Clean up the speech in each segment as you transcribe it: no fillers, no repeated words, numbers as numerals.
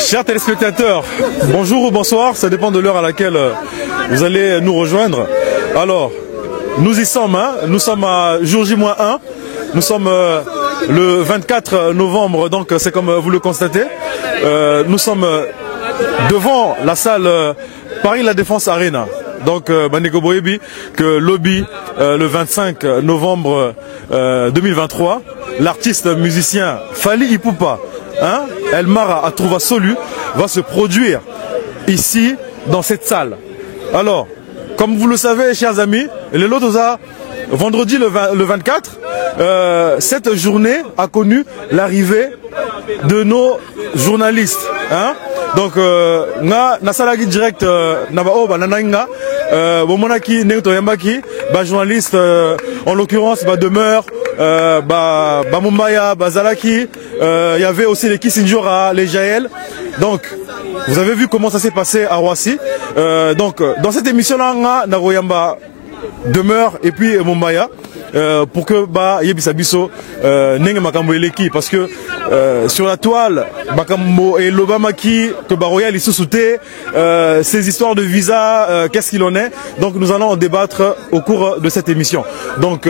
Chers téléspectateurs, bonjour ou bonsoir, ça dépend de l'heure à laquelle vous allez nous rejoindre. Alors, nous y sommes, hein, nous sommes à jour J-1, nous sommes le 24 novembre, donc c'est comme vous le constatez. Nous sommes devant la salle Paris La Défense Arena. Donc, Bandeko Boyebi, que lobby le 25 novembre 2023, l'artiste musicien Fally Ipupa, hein, El Mara à Trouva Solu, va se produire ici dans cette salle. Alors, comme vous le savez, chers amis, le Lotosa, vendredi le 24, cette journée a connu l'arrivée de nos journalistes. Hein? Donc, na salagi direct nabao bananainga bomonaki nengto yambaki ba journaliste en l'occurrence ba demeure ba Mumbaya bazalaki il y avait aussi les Kissinjora, les Jaël. Donc vous avez vu comment ça s'est passé à Roissy. Donc dans cette émission là Nagoyamba demeure et puis Mumbaya. Pour que Yebisa Bisso nenge makambo eleki parce que sur la toile makambo et l'Obamaki que Royal il sous-souté ces histoires de visa qu'est-ce qu'il en est. Donc nous allons en débattre au cours de cette émission. Donc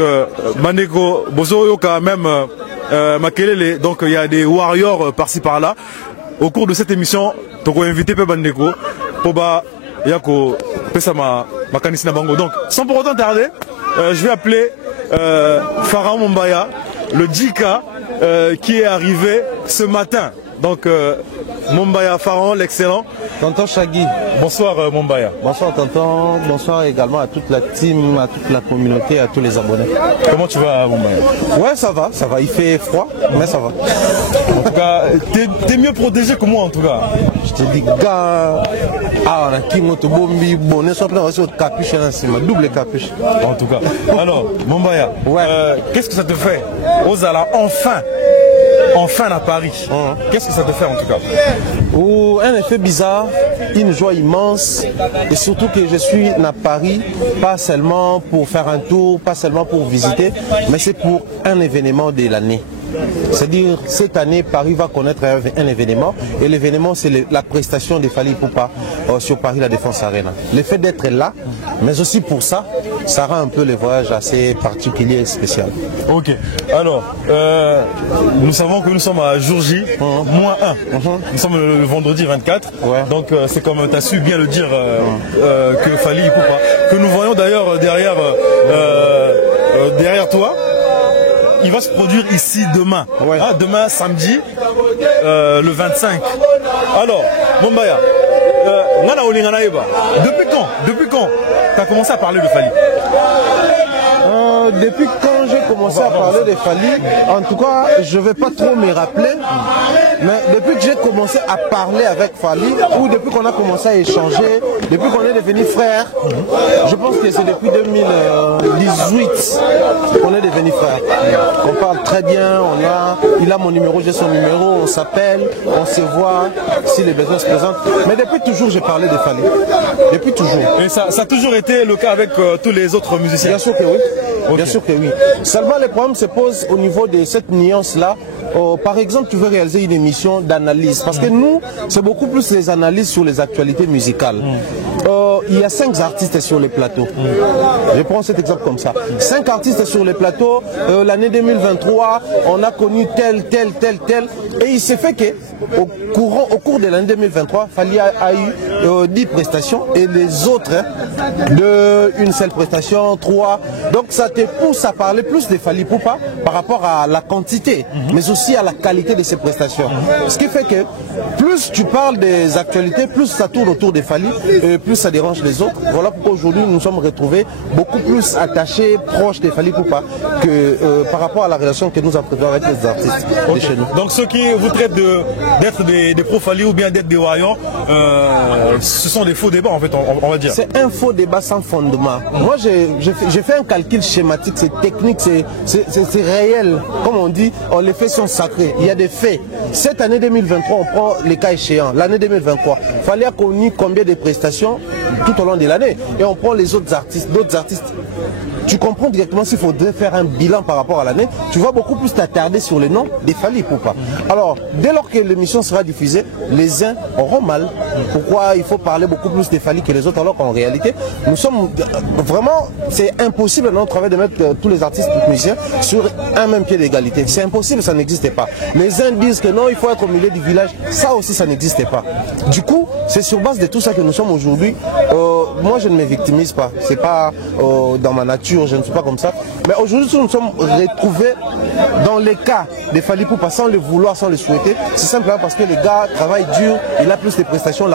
Maneko Bozo Yoka même Makelele, donc il y a des warriors par-ci par-là. Au cours de cette émission toko invité pe Bandeko pour yako pesa ma kanisina bango. Donc sans pour autant tarder, je vais appeler Pharaon Mumbaya, le Djika qui est arrivé ce matin. Donc Mumbaya Pharaon, l'excellent. Tonton Shaggy. Bonsoir Mumbaya. Bonsoir tonton, bonsoir également à toute la team, à toute la communauté, à tous les abonnés. Comment tu vas Mumbaya? Ouais, ça va, il fait froid, mais ça va. En tout cas, t'es mieux protégé que moi en tout cas. Je te dis, gars, on a qui moto bombi, bonnet, soit plein aussi de capuche, c'est ma double capuche. En tout cas. Alors, Mumbaya, ouais. Qu'est-ce que ça te fait? Osala, enfin à Paris. Qu'est-ce que ça te fait en tout cas? Un effet bizarre, une joie immense et surtout que je suis à Paris, pas seulement pour faire un tour, pas seulement pour visiter, mais c'est pour un événement de l'année. C'est-à-dire, cette année, Paris va connaître un événement et l'événement, c'est la prestation de Fally Ipupa sur Paris La Défense Arena. Le fait d'être là, mais aussi pour ça, ça rend un peu le voyage assez particulier et spécial. Ok. Alors, nous savons que nous sommes à jour J, -1. Nous sommes le vendredi 24. Ouais. Donc, c'est comme tu as su bien le dire que Fally Ipupa, que nous voyons d'ailleurs derrière toi. Il va se produire ici demain, ouais. Hein, demain samedi, le 25. Alors, Mumbaya, depuis quand tu as commencé à parler de Fally? Depuis quand j'ai commencé à parler de Fally, en tout cas, je ne vais pas trop me rappeler, mais depuis que j'ai commencé à parler avec Fally, ou depuis qu'on a commencé à échanger, depuis qu'on est devenus frères, je pense que c'est depuis 2018 qu'on est devenus frères. On parle très bien, il a mon numéro, j'ai son numéro, on s'appelle, on se voit, si les besoins se présentent. Mais depuis toujours, j'ai parlé de Fally. Depuis toujours. Et ça a toujours été le cas avec tous les autres musiciens? Bien sûr que oui. Okay. Bien sûr que oui. Seulement les problèmes se posent au niveau de cette nuance-là. Par exemple, tu veux réaliser une émission d'analyse. Parce que nous, c'est beaucoup plus les analyses sur les actualités musicales. Il y a 5 artistes sur les plateaux. Je prends cet exemple comme ça. 5 artistes sur les plateaux. L'année 2023, on a connu tel. Et il s'est fait que au cours de l'année 2023, Fally a eu 10 prestations et les autres une seule prestation, 3. Donc ça te pousse à parler plus de Fally Ipupa par rapport à la quantité, mais aussi à la qualité de ses prestations. Ce qui fait que plus tu parles des actualités, plus ça tourne autour de Fally et plus ça dérange les autres. Voilà pourquoi aujourd'hui nous nous sommes retrouvés beaucoup plus attachés, proches de Fally Ipupa que par rapport à la relation que nous entretenons avec les artistes de chez nous. Donc ceux qui vous traitent d'être des pro-Fally ou bien d'être des warriors, ce sont des faux débats en fait, on va dire. C'est un faux débat sans fondement. Moi j'ai fait un calcul schématique, c'est technique, c'est réel. Comme on dit, les faits sont sacrés. Il y a des faits. Cette année 2023, on prend les cas échéants. L'année 2023, Fally a connu combien de prestations tout au long de l'année. Et on prend les autres artistes. D'autres artistes, tu comprends directement s'il faudrait faire un bilan par rapport à l'année, tu vas beaucoup plus t'attarder sur les noms des Fally Ipupa. Alors, dès lors que l'émission sera diffusée, les uns auront mal. Pourquoi il faut parler beaucoup plus des Fally que les autres, alors qu'en réalité, nous sommes vraiment, c'est impossible dans notre travail de mettre tous les artistes, tous les musiciens sur un même pied d'égalité. C'est impossible, ça n'existait pas. Les uns disent que non, il faut être au milieu du village, ça aussi, ça n'existait pas. Du coup, c'est sur base de tout ça que nous sommes aujourd'hui. Moi, je ne me victimise pas. C'est pas dans ma nature, je ne suis pas comme ça. Mais aujourd'hui, nous sommes retrouvés dans les cas des Fally Ipupa sans le vouloir, sans le souhaiter. C'est simplement parce que les gars travaillent dur, il a plus de prestations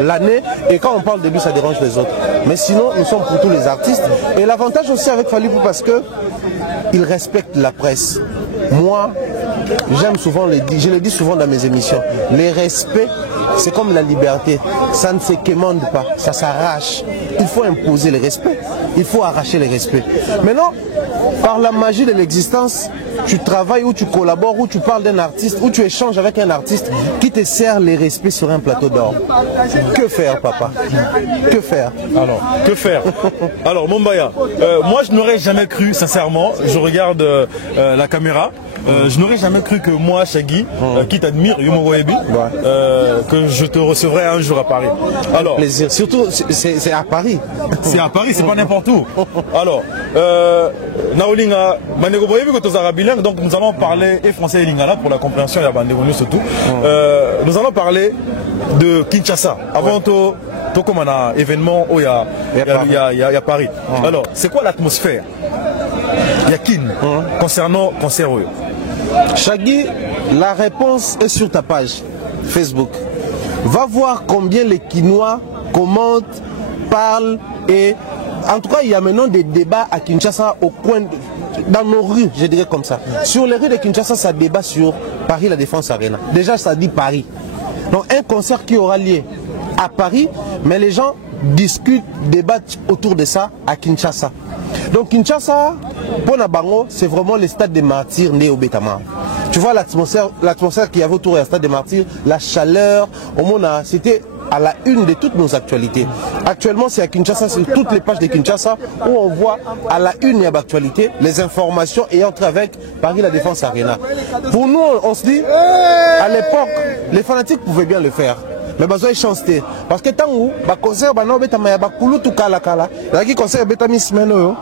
l'année, et quand on parle de lui, ça dérange les autres. Mais sinon, nous sommes pour tous les artistes. Et l'avantage aussi avec Fally Ipupa, parce que il respecte la presse. Moi, j'aime souvent je le dis souvent dans mes émissions, les respects, c'est comme la liberté, ça ne se quémande pas, ça s'arrache. Il faut imposer le respect, il faut arracher le respect. Maintenant, par la magie de l'existence, tu travailles ou tu collabores ou tu parles d'un artiste ou tu échanges avec un artiste qui te sert les respects sur un plateau d'or. Que faire, papa? Que faire? Alors, que faire? Alors, Mombaya, moi je n'aurais jamais cru, sincèrement, je regarde la caméra, je n'aurais jamais cru que moi, Shaggy, qui t'admire, Yumo Ebi, que je te recevrais un jour à Paris. Alors, plaisir. Surtout, c'est à Paris. C'est à Paris, c'est pas n'importe où. Alors, Naolinga, Manego Boyebi, bilingue, donc nous allons parler et français et lingala pour la compréhension et la bande surtout. Nous allons parler de Kinshasa. Avant tout, comme un événement où il y a Paris. Alors, c'est quoi l'atmosphère? Yakin concernant concert Oyo? Shaggy, la réponse est sur ta page Facebook. Va voir combien les Kinois commentent, parlent et en tout cas il y a maintenant des débats à Kinshasa au coin dans nos rues, je dirais comme ça. Sur les rues de Kinshasa, ça débat sur Paris La Défense Arena. Déjà ça dit Paris. Donc un concert qui aura lieu à Paris, mais les gens discutent, débattent autour de ça à Kinshasa. Donc Kinshasa, pour Nabango, c'est vraiment le stade des martyrs né au Betama. Tu vois l'atmosphère qu'il y avait autour du stade des martyrs, la chaleur, au monde, c'était à la une de toutes nos actualités. Actuellement, c'est à Kinshasa, sur toutes les pages de Kinshasa, où on voit à la une et à l'actualité les informations ayant trait avec Paris La Défense Arena. Pour nous, on se dit, à l'époque, les fanatiques pouvaient bien le faire. Mais besoin de chanter parce que tant où ba concert ba no betama ya ba kulutu kala kala la ki concert betami semaine yo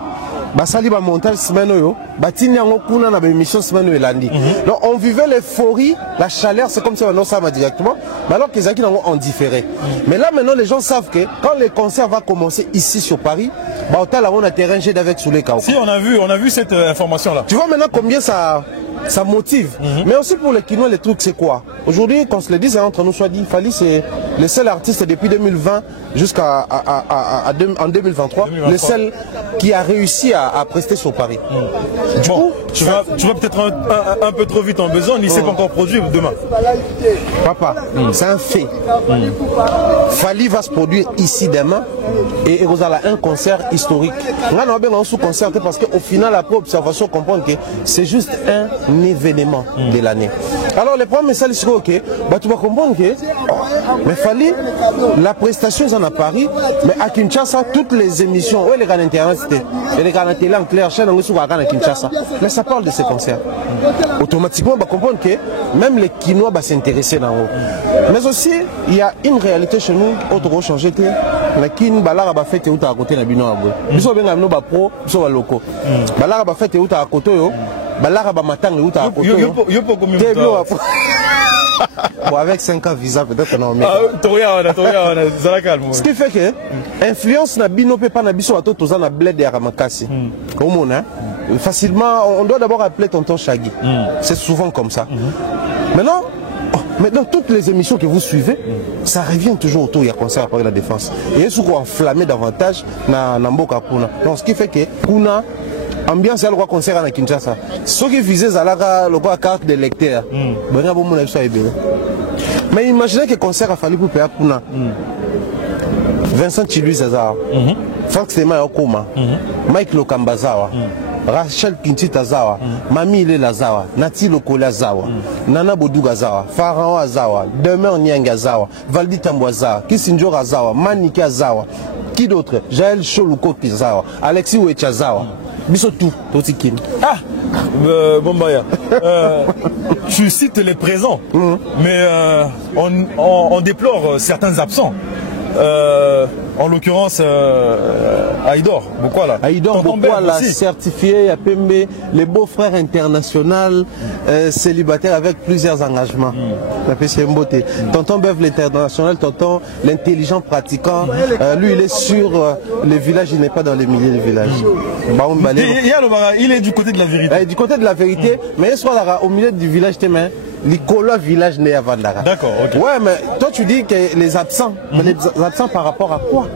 ba sali ba montage semaine yo ba tini yango kuna na ba émission semaine yo elandi. Donc on vivait l'euphorie, la chaleur, c'est comme ça on ça directement, mais alors qu'ils ont en différé. Mais là maintenant les gens savent que quand les concerts va commencer ici sur Paris, ba hôtel on a terrain G avec sous les Kao. Si on a vu cette information là. Tu vois maintenant combien ça motive. Mais aussi pour les Kinois, les trucs c'est quoi? Aujourd'hui, qu'on se le dise entre nous soit dit, Fally c'est le seul artiste depuis 2020 jusqu'à en 2023, le seul qui a réussi à prester sur Paris. Du coup, tu vas peut-être un peu trop vite en besoin, il ne s'est pas encore produit demain. Papa, c'est un fait. Fally va se produire ici demain et vous avez un concert historique. On a bien un sous-concert parce qu'au final, après observation, comprendre que c'est juste un événement de l'année. Alors les premiers messages sont ok, bah, tu vas comprendre que mais Fally, la prestation est à Paris, mais à Kinshasa, toutes les émissions, ouais, les gars d'internet, les gars de télé en clair, chaîne à Kinshasa, mais ça parle de ces concerts. Automatiquement, on va comprendre que même les Kinois vont s'intéresser dans eux. Mais aussi, il y a une réalité chez nous, autre changer que la Kin Balara va faire tout à côté de Bino Abou. Nous sommes bien nos pro, nous sommes locaux. Balara va faire tout à côté. Balara va matang le à côté. Bon, avec 5 ans visa, peut-être qu'on en met. Ce qui fait que l'influence na bino peut pas na biso à tout na bled de Ramakasi. Facilement, on doit d'abord appeler tonton Shaggy. C'est souvent comme ça. Maintenant, mais dans toutes les émissions que vous suivez, ça revient toujours autour, il y a concert à Paris La Défense. Et il faut enflammer davantage na Mboka Puna. Donc ce qui fait que Puna, ambiance elle concert à Kinshasa. Ceux qui visaient Zalaka, le carte de lecteur, mais imaginez que concert a fallu pour payer Puna. Vincent Chiluy Zazawa, Frank Stema Yokoma, Mike Lokambazawa, Rachel Pintita Zawa, Mami Ile Lazawa, Nati Lokola Zawa, Nana Boduga Zawa, Pharaon Zawa, Demer Nyanga Zawa, Valdi Tamboa Zawa, Kisinjora Zawa, Manike Zawa, Qui d'autre? Jaël Choluko Kizawa, Alexis Ouechazawa. Biso tout, Totikin. Ah, Bombaya. Tu cites les présents, mais on déplore certains absents. En l'occurrence, Aïdor, pourquoi là? Aïdor, pourquoi là, certifié à Pembe, les beaux-frères internationaux, célibataires avec plusieurs engagements. Tonton Bev l'international, tonton l'intelligent pratiquant, lui il est sur les villages, il n'est pas dans les milliers de villages. Il est du côté de la vérité. Du côté de la vérité, mais il soit là au milieu du village, Nicolas village n'est à Vandara. D'accord, ok. Ouais, mais toi tu dis que les absents, les absents par rapport à quoi?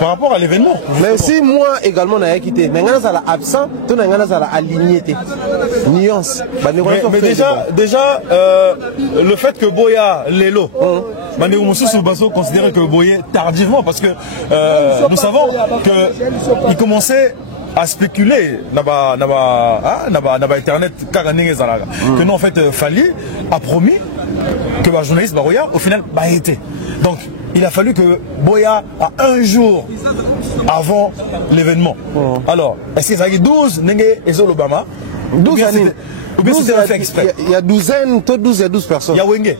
Par rapport à l'événement. Mais si moi également n'a quitté, mais on a absent, tu n'as aligné. Nuance. Mais déjà le fait que Boya Lelo, considérait que Boya tardivement, parce que nous savons qu'il commençait à spéculer internet que nous en fait Fali a promis que le journaliste Baroya au final été. Donc il a fallu que Boya a un jour avant l'événement. Alors est-ce que ça a eu 12 et Obama 12 années. Il y a 12 personnes. Il y a Wenge.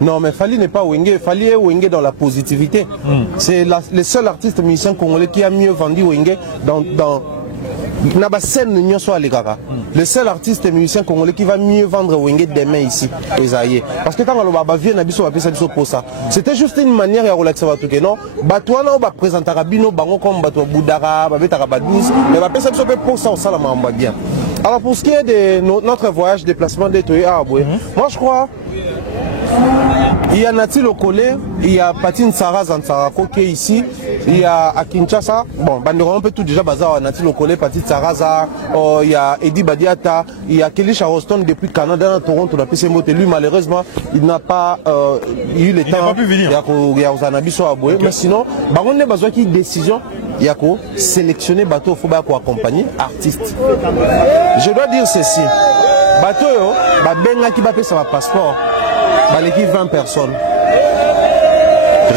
Non, mais Fali n'est pas Wenge. Fali est Wenge dans la positivité. C'est le seul artiste musicien congolais qui a mieux vendu Wenge dans le seul artiste et musicien congolais qui va mieux vendre Wenge demain ici. Parce que quand on vient pour ça, c'était juste une manière de relaxer. Non, Batouana on va présenter Rabino, Bango comme Batou Boudara, Babetarabanis, mais on va faire pour ça, ça va bien. Alors pour ce qui est de notre voyage, déplacement d'Etoye à Aboué, moi je crois. Il y a Nati Lokole, il y a Patine Sarah Zansarako qui est ici, il y a à Kinshasa, bon, on peut tout déjà bazar, Nati Lokole, Patine Sarah, il y a Eddie Badiata, il y a Kelly Charleston depuis Canada, dans Toronto, on a PC Moté. Lui, malheureusement, il n'a pas eu le temps. Il n'a pas pu venir. Il y a Ozanabiso Aboué, mais sinon, on a besoin qu'il y ait une décision. Il y a quoi sélectionner bateau, il faut accompagner artiste. Je dois dire ceci. Bateau, ben qui va payer son passeport. L'équipe 20 personnes.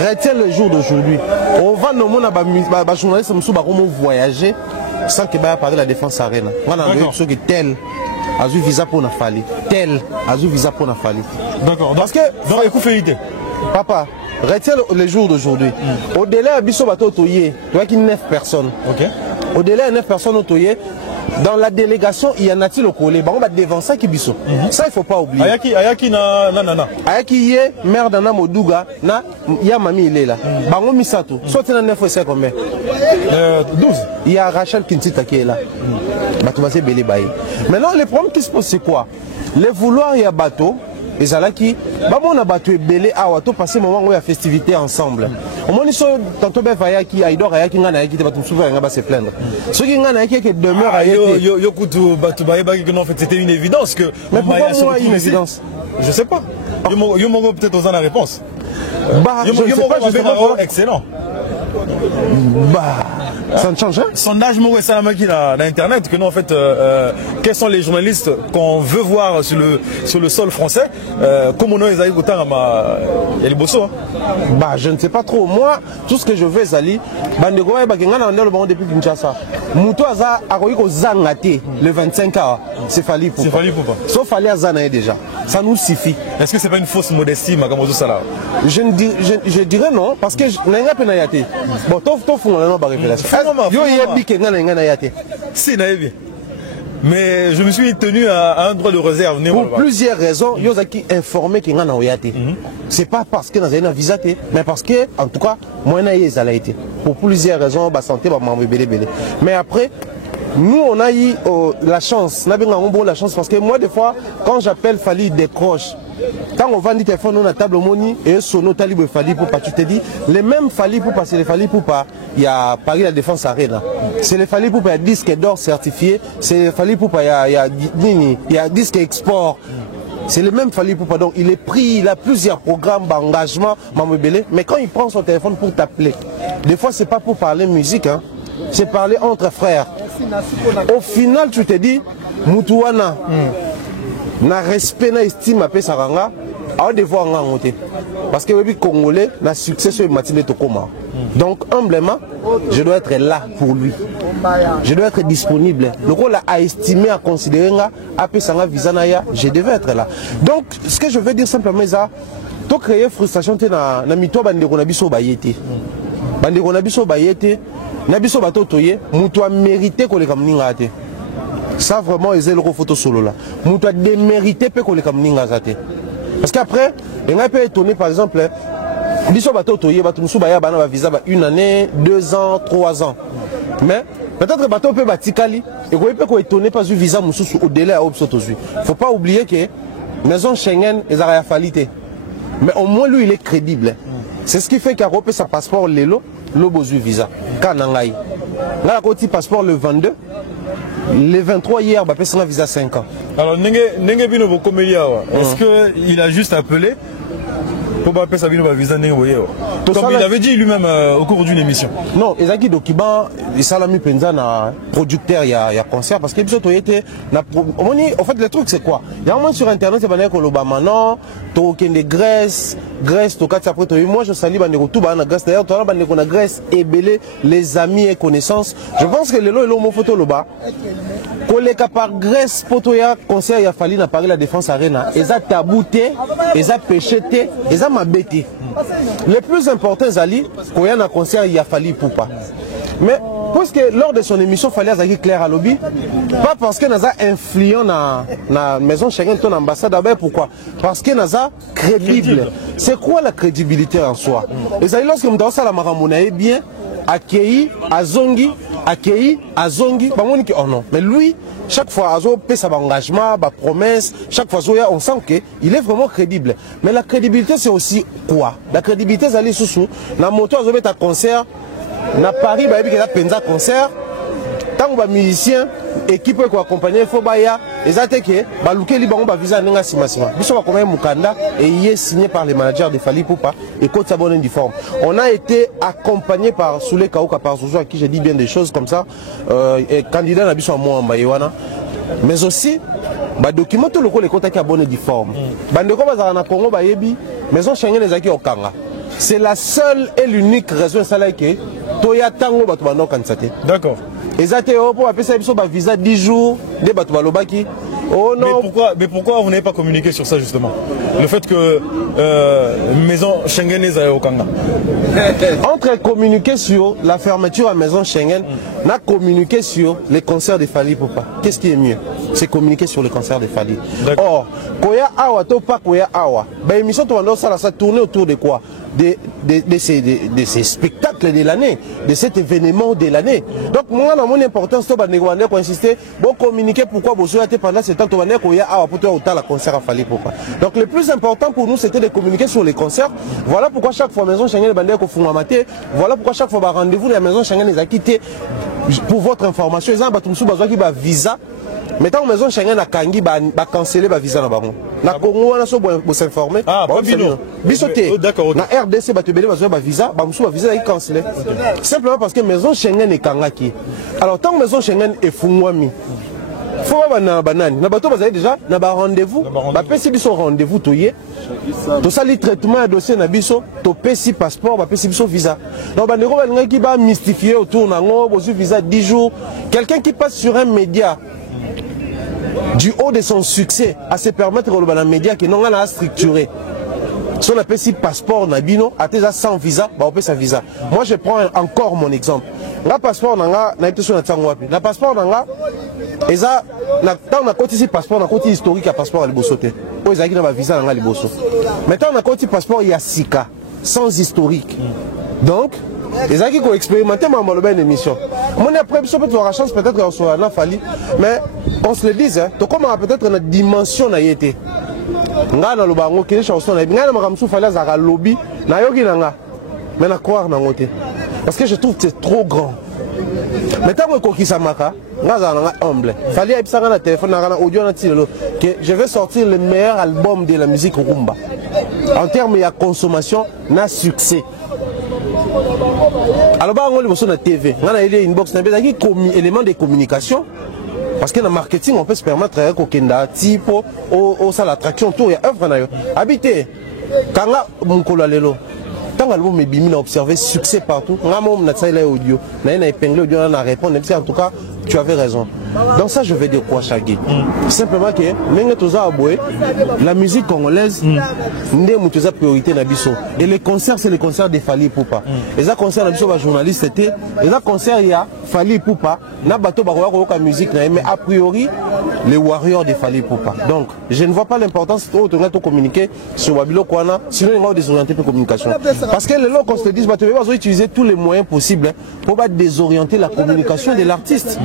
Retiens le jour d'aujourd'hui. On va nommer les journalistes qui vont voyager sans que parler la défense arène. On a dit que tel a eu visa pour Nafali. Tel a eu visa pour Nafali. D'accord. Parce que dans les coups férités. Papa, retiens le jour d'aujourd'hui. Au-delà de Bisso Bateau Toye, tu vois qu'il y a 9 personnes. Au-delà de 9 personnes au Toye, dans la délégation, il y a Nati Lokole. On va devant ça qui biso. Ça, il ne faut pas oublier. Ayaki y est maire d'Anna Modouga. Il y a Mami, il est là. Bango Misato. Soit il y a 9 c'est combien 12. Il y a Rachel Kintita qui est là. Maintenant, le problème qui se pose, c'est quoi? Les vouloirs, il y a bateau. Et ça là qui, on a battu belé à Wato passer un moment où il y a festivité ensemble. Au moins ils sont tantôt ben Faya qui Aïdor Aya qui ngana qui te battu souvent on va se plaindre. Ceux qui ngana qui demeure à yo kutu battu baïba que non en fait c'était une évidence que. Mais pourquoi moi une évidence? Je sais pas. Yo mongo peut-être aux la réponse. Bah je sais pas justement. Excellent. Bah ça ne change rien. Sondage Mouré Salamaki dans Internet que nous en fait quels sont les journalistes qu'on veut voir sur le sol français comme on a les autant il y a les bossos. Bah je ne sais pas trop. Moi tout ce que je veux Zali bandego ba ngana ndelo bango depuis Kinshasa. Muto aza akoyiko zangate le 25 ans. C'est Fali Poupa. C'est Fali Poupa. Sauf Fali Azana déjà. Ça nous suffit. Est-ce que c'est pas une fausse modestie Makamozo Sala? Je dirais non parce que n'enga penayate. Bon to fond là non ba révélation. Yo yebi ke ngana ngana yate. Si naïvi. Mais je me suis tenu à un droit de réserve. Pour plusieurs raisons, yo zaki informé que ngana oyate. C'est pas parce que dans un visa mais parce que en tout cas moi na yezala été. Pour plusieurs raisons ba santé ba mambe belé. Mais après nous on a eu la chance, on a bien la chance parce que moi des fois quand j'appelle Fali décroche. Quand on vend des téléphones on a table moni et sono talibe Fali pour pas tu te dis les mêmes Fali pour passer les Fali pour pas il y a Paris la Défense Arena. C'est les Fali pour pas disque d'or certifié, c'est les Fali pour pas il y a disque export. C'est le même Fali pour pas donc il est pris, il a plusieurs programmes d'engagement mais quand il prend son téléphone pour t'appeler, des fois c'est pas pour parler musique hein. C'est parler entre frères. Au final tu te dis Mutuana na respect na estime à Pesaranga on devoir en monter parce que les Congolais n'a succès sur le matinée Tokoma. Donc humblement, je dois être là pour lui. Je dois être disponible. Le rôle a estimé, à considérer, à Pesanga Vizanaya, je devais être là. Donc, ce que je veux dire simplement, c'est que créer frustration na mito bandeko na biso bayete. Bandeko na biso bayete, na biso bato toye, muto a mérité ko le kamninga te. Ça vraiment est le photo solo là. Muto a démérité pe ko le kamninga zate. Parce qu'après, on a peut étonner par exemple, biso bato toye, bato musu baya bana ba visa ba 1 année, 2 ans, 3 ans. Mais peut-être bato peut batikali et ko peut ko étonner pas du visa musu au délai à obso tozui. Faut pas oublier que maison Schengen et a falité. Mais au moins lui il est crédible. C'est ce qui fait qu'il a repéré sa passeport Lelo, l'obozu visa. Kanangai. Là a côté passeport le 22. Le 23 hier, bah un visa 5 ans. Alors Nenge Bino Bokomelia, est-ce qu'il a juste appelé pour passer sa visa Nenge? Comme il avait dit lui-même au cours d'une émission. Non, Ezaki Dokiba, il s'est mis penza na producteur il y a concert parce que biso était en fait le truc c'est quoi? Il y a un moment sur internet c'est banné koloba maintenant, token de Grèce, to quatre après toi. Moi je salue banné tout bana Grèce d'ailleurs toi banné qu'on a Grèce et belé les amis et connaissances. Je pense que le lo mo photo loba. Koleka par Grèce potoya concert il a fallu na Paris la Défense Arena. Eza tabouté, eza pécheté, eza mabété. Le plus important Zali, quand il y a un concert il a fallu pour pas. Mais puisque lors de son émission il fallait Zaki clair à lobby, pas parce que Naza influent na maison Schengen ton ambassade d'abord pourquoi? Parce que Naza crédible. C'est quoi la crédibilité en soi? Et Zali lorsque m'dao ça la maramona est bien accueilli Azongi, bah on dit oh non. Mais lui chaque fois Azo paie sa engagement, sa promesse, chaque fois on sent qu'il est vraiment crédible. Mais la crédibilité c'est aussi quoi? La crédibilité c'est aller sous la moto Azo met un concert, na Paris bah il y a penza concert, tant que musicien équipe qui accompagner faut baya les attaquer bah luke li bango ba visa nenga simasima. Biso ba comme mukanda et il est signé par les managers de Fali Poupa et côte sa bonne uniforme. On a été accompagné par Soule Kaouka par Zozo à qui j'ai dit bien des choses comme ça et candidat na biso moi en Bayewana. Mais aussi bah document tout le coup les contacts à bonne uniforme. Bandeko bazala na Congo ba yebi maison Schengen les aki okanga. C'est la seule et l'unique raison ça là que toya tango bato bano kansate. D'accord. Et ça te pour appeler ça visa 10 jours de bato balobaki. Oh non. Mais pourquoi vous n'avez pas communiqué sur ça justement? Le fait que maison Schengen est au Kanga. Entre communiquer sur la fermeture à maison Schengen, n'a communiqué sur les concerts de Fali Poupa. Qu'est-ce qui est mieux? C'est communiquer sur les concerts de Fali. Or, Koya Awa, Topa Koya Awa, bah émission ça tourne autour de quoi? De ces spectacles de l'année, de cet événement de l'année. Donc moi, dans mon importance, je vais insister, bon communiquer pourquoi vous avez pendant ce temps, la concert à Fali Poupa. Donc le plus important pour nous, c'était de communiquer sur les concerts. Voilà pourquoi chaque fois maison Schengen voilà pourquoi chaque fois rendez-vous la maison Schengen les a quittés pour votre information. Ils ont besoin de visa. Mais tant que maison Schengen a kangi ba canceller ba visa na bango. Na Congo on a so pour s'informer. Ah, bisoté. D'accord. Na RDC ba te belé ba visa, ba musu ba visa est cancellé. Simplement parce que maison Schengen est kangaki. Alors tant que maison Schengen est fungwami. Faut pas na banane. Na bato bazali déjà na ba rendez-vous. Ba pesi biso rendez-vous toyé. To sali traitement à dossier na biso, to pesi passeport, ba pesi biso visa. Donc ba ndeko ba ngaki ba mystifier autour na ngo bozu visa 10 jours. Quelqu'un qui passe sur un média du haut de son succès à se permettre de la média qui n'ont rien structuré. Si on appelle si passeport Nabino, à tes sans visa, bah on peut sa visa. Moi je prends encore mon exemple. Le passeport n'a été sur le passeport n'a et ça, on a côté passeport, on a côté historique à passeport à l'Ibosoté. On a un visa à l'Iboso. Maintenant on a côté passeport il y a Sika, sans historique. Donc les gens qui ont expérimenté ma bonne émission. Moi après peut avoir la chance peut-être qu'on soit là Fali, mais on se le dit hein, donc comme peut-être notre dimension n'a été. Ngana lo bango kile chanson na ngana makamsu Fali za lobby na yoki nanga. Mais na croire na ngote. Parce que je trouve que c'est trop grand. Maintenant que kokisa maka, ngaza nanga humble. Fali a psanga na téléphone na audio na tilo que je vais sortir le meilleur album de la musique rumba. En termes de consommation, na succès. Alors, on a TV, on a une inbox, on a élément de communication. parce que dans le marketing on peut se permettre qu'au Kenda type au ça l'attraction autour il y a œuvre nayo habité kanga mukolo lelo tant l'album est bimi, on a observé succès partout. On a audio, on a épinglé audio, on a répondu. En tout cas, tu avais raison. Donc ça, je vais dire quoi, Chagui? Simplement que la musique congolaise, n'est pas priorité na biso. Et les concerts, c'est les concerts de Fally Ipupa. Et ça concert na biso ba journaliste était. Et ça concert il y a Fally Ipupa. Na bato ba ko musique na mais a priori les warriors de Fally Ipupa. Donc, je ne vois pas l'importance de communiquer sur Babilo Kwana, sinon il va désorienter la communication. Parce que les gens, qu'on se dit, tu vas utiliser tous les moyens possibles pour pas désorienter la communication de l'artiste.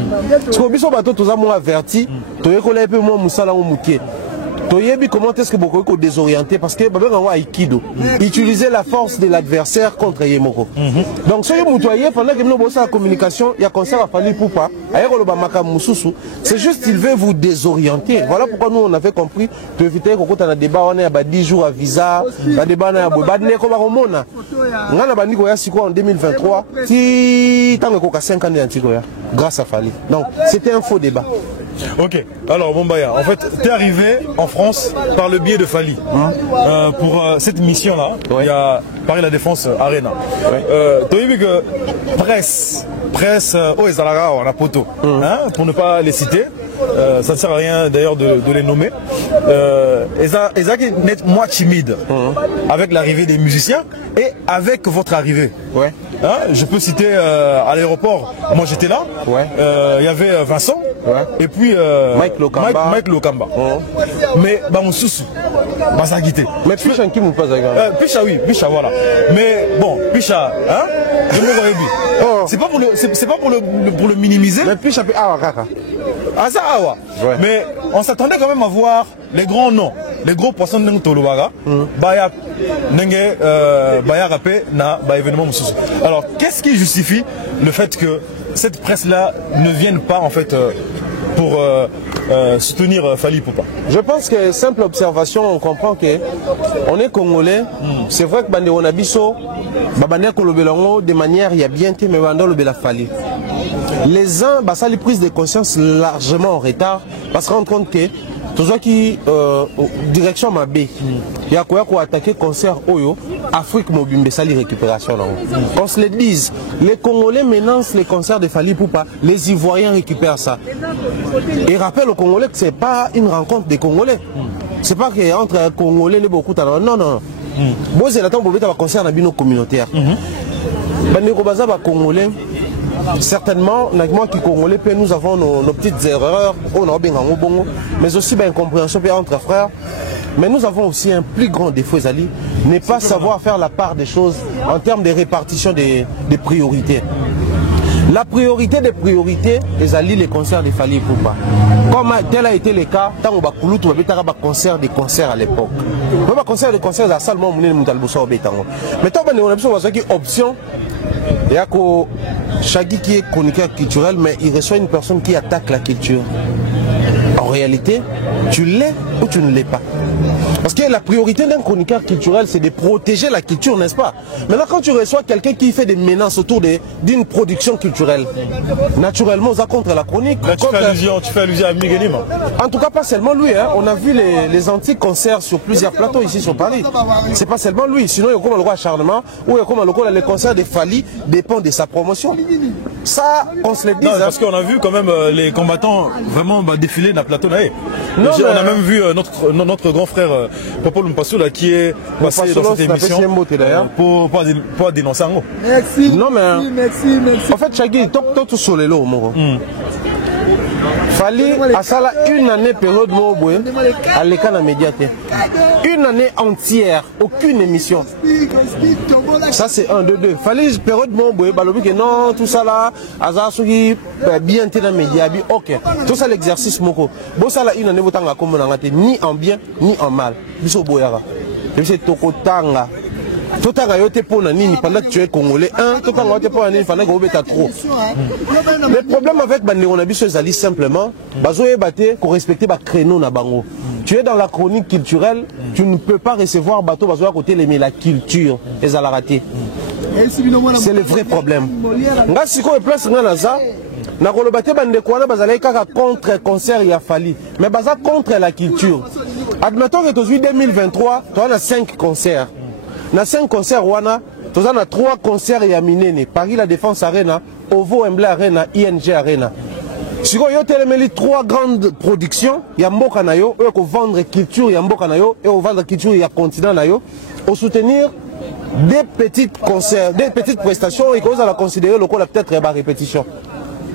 Parce que biso bato tous amont averti, tu es collé un peu moins musala ou mouké. Tu comment est-ce que beaucoup sont désorientés parce que babé nga aikido utiliser la force de l'adversaire contre Yemoko. Donc soyez moutoyé pendant que nous bossons la communication, il y a concert à Fally Ipupa, ailleurs le bamaka mususu, c'est juste qu'il veut vous désorienter. Voilà pourquoi nous on avait compris pour éviter qu'on a un débat on a 10 jours à visa, un débat on a badne comme romona. Ngana bandi ko ya siko en 2023, si tant que 5 ans d'antiko ya grâce à Fally. Donc c'était un faux débat. Ok, alors Bombaya, en fait, tu es arrivé en France par le biais de Fally. Pour cette mission-là, il y a Paris La Défense Arena. Tu as vu que presse, oh, Ezalaga, on a poteau, pour ne pas les citer. Ça ne sert à rien d'ailleurs de les nommer. Ezak est nettement timide avec l'arrivée des musiciens et avec votre arrivée. Ouais. Je peux citer à l'aéroport, moi j'étais là, il y avait Vincent et puis Mike Lokamba. Mike Lokamba. Mais on sous ça quitté. Mais Picha qui m'ont pas Picha oui, Picha voilà. Mais bon, Picha, c'est pas pour le minimiser. Mais Picha mais on s'attendait quand même à voir les grands noms, les gros poissons de Tolubaga, Baya Rapé, na événement. Alors, qu'est-ce qui justifie le fait que cette presse-là ne vienne pas en fait pour soutenir Fally Ipupa? Je pense que simple observation, on comprend que on est congolais. C'est vrai que Bande Onabiso, Babane Kolobelongo, de manière il y a bien été, mais Bande Olobela Fally. Les uns, ça les prises de conscience largement en retard, parce qu'on compte que tout ça qui direction Mabé, il y a quoi attaquer concert Oyo, Afrique Mobimbe, ça les récupération là. On se le dise, les Congolais menacent les concerts de Fally Ipupa, les Ivoiriens récupèrent ça. Et rappelle aux Congolais que c'est pas une rencontre des Congolais. C'est pas que entre Congolais les beaucoup non non. Bon c'est l'attente pour mettre un concert dans bino communautaire. Bandeko baza ba Congolais. Certainement, moi qui Congolais, nous avons nos petites erreurs, mais aussi incompréhension entre frères. Mais nous avons aussi un plus grand défaut, Zali, n'est pas savoir faire la part des choses en termes de répartition des priorités. La priorité des priorités, les concerts de Fally Ipupa. Comme tel a été le cas, tant qu'on a concert des concerts à l'époque. On a concert des concerts à Salmon Mouné Moutalboussa au Bétango. Mais tant qu'on a une option, il y a Chagui qui est chroniqueur culturel, mais il reçoit une personne qui attaque la culture. En réalité, tu l'es ou tu ne l'es pas. Parce que la priorité d'un chroniqueur culturel, c'est de protéger la culture, n'est-ce pas? Maintenant, quand tu reçois quelqu'un qui fait des menaces autour d'une production culturelle, naturellement, ça contre la chronique. Mais tu fais allusion à Miguelim. En tout cas, pas seulement lui. On a vu les antiques concerts sur plusieurs plateaux ici sur Paris. C'est pas seulement lui. Sinon, il y a comme le roi acharnement, ou il y a comme le concert de Fally dépend de sa promotion. Ça, on se le dit. Parce qu'on a vu quand même les combattants vraiment défiler dans la plateau. On a même vu notre grand frère Papa Lumpassoula qui est passé dans cette émission pour dénoncer un mot. Merci. Non mais merci. En fait, Chagui, tout sur les lots, Fally à ça une année période à l'écran à médiaté. Une année entière, aucune émission. Ça c'est 1, 2, 2. Fally période que non, tout ça là, bien dans les médias, ok. Tout ça l'exercice moko. Bon ça là une année ni en bien ni en mal. Biso boyara. C'est tokotanga. Totanga yote pona nini pendant que tu es congolais. Totanga yote pona nini pendant que tu es trop. Le problème avec Bandeko Nabiso Zali simplement, bazoé baté qu'on respecte ba créneau na bango. Tu es dans la chronique culturelle, tu ne peux pas recevoir bateau bazoé à côté mais la culture les a raté. C'est le vrai problème. Nga siko place nga naza na kolobate bande kwana bazalaki kaka contre concert ya Fally mais baza contre la culture. Admettons que aujourd'hui 2023 tu as 5 concerts. Na 5 concerts wana tu as 3 concerts ya minene Paris La Défense Arena, Ovo Wembley Arena, ING Arena. Si vous avez 3 grandes productions, il y a mboka na yo, ko vendre culture ya mboka na yo et vendre culture ya continent na yo, au soutenir des petites concerts, des petites prestations et que vous allez considérer le coup peut-être la répétition.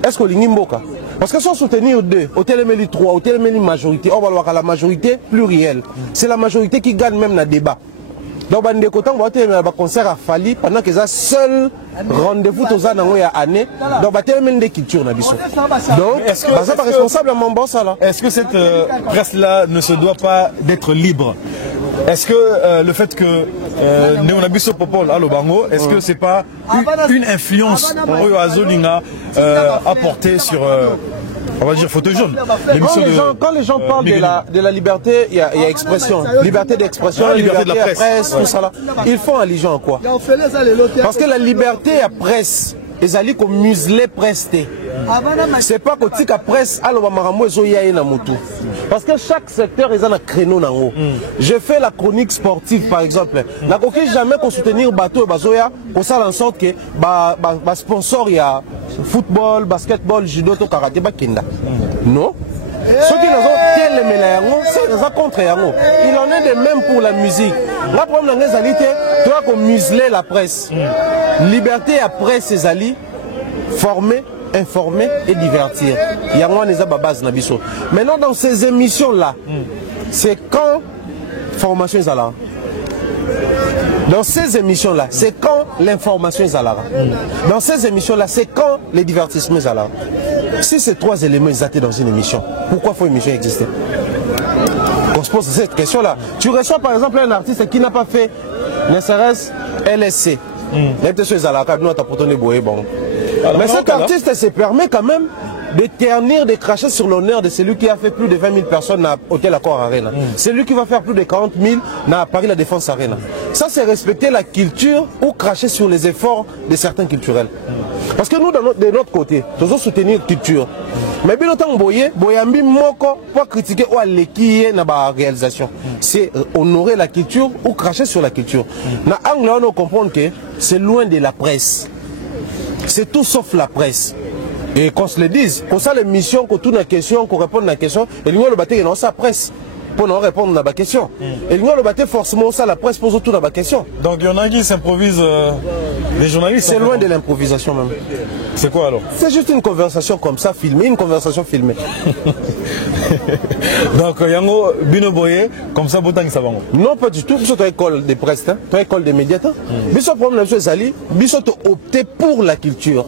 Est-ce que vous mboka? Parce que sans soutenir 2, au téléméli 3, au téléméli majorité, on va voir la majorité plurielle. C'est la majorité qui gagne même dans le débat. Donc, on va avoir un concert à Fally pendant que c'est le seul rendez-vous tous les années. Donc, on va avoir des cultures. Donc, est-ce que c'est responsable à mon boss là? Est-ce que cette presse-là ne se doit pas d'être libre? Est-ce que le fait que Néonabiso Popol à l'Obango, est-ce que c'est pas une influence Oyo Azolinga apportée sur on va dire fauteuil jaune? Quand les gens parlent de la liberté, il y a expression, liberté d'expression, liberté de presse, tout ça là. Ils font allusion à quoi? Parce que la liberté à presse, ils allaient comme museler presse. C'est pas que la presse a parce que chaque secteur ils ont un créneau nango. Je fais la chronique sportive par exemple. N'a jamais qu'on soutenir bateau et bazoya pour ça en sorte que sponsor il y a football, basketball, judo, to karaté bakenda. Non. Ceux qui sont contre yango. Il en est de même pour la musique. La problème dans les alités, toi qu'on museler la presse. Liberté à presse ces alliés former, informer et divertir. Il y a moins des base na biso. Maintenant dans ces émissions là, c'est quand formation est là. Dans ces émissions là, c'est quand l'information est là. Dans ces émissions là, c'est quand les divertissements est là. Si ces 3 éléments étaient dans une émission, pourquoi faut une émission exister? On se pose cette question là. Tu reçois par exemple un artiste qui n'a pas fait ne serait-ce LSC. Mais cet artiste se permet quand même de ternir, de cracher sur l'honneur de celui qui a fait plus de 20 000 personnes à Hôtel Accor Arena. C'est lui qui va faire plus de 40 000 à Paris La Défense Arena. Ça, c'est respecter la culture ou cracher sur les efforts de certains culturels. Parce que nous, de notre côté, nous devons soutenir la culture. Mais bien longtemps, boyambi moko pour critiquer ou aller dans la réalisation. C'est honorer la culture ou cracher sur la culture. Dans l'angle, on doit comprendre que c'est loin de la presse. C'est tout sauf la presse. Et qu'on se le dise, qu'on ça l'émission, qu'on tourne la question, qu'on réponde à la question, et nous le bâtir dans sa presse pour nous répondre à la question. Et nous le bâtir forcément ça la presse pose tout dans la question. Donc il y en a qui s'improvisent, les journalistes. C'est loin de l'improvisation même. C'est quoi alors? C'est juste une conversation comme ça filmée, une conversation filmée. Donc Yango Binoboye, comme ça Botang Savango. Non pas du tout, biso to école de presse, to école de médias. Biso problème c'est Zali, biso to opter pour la culture.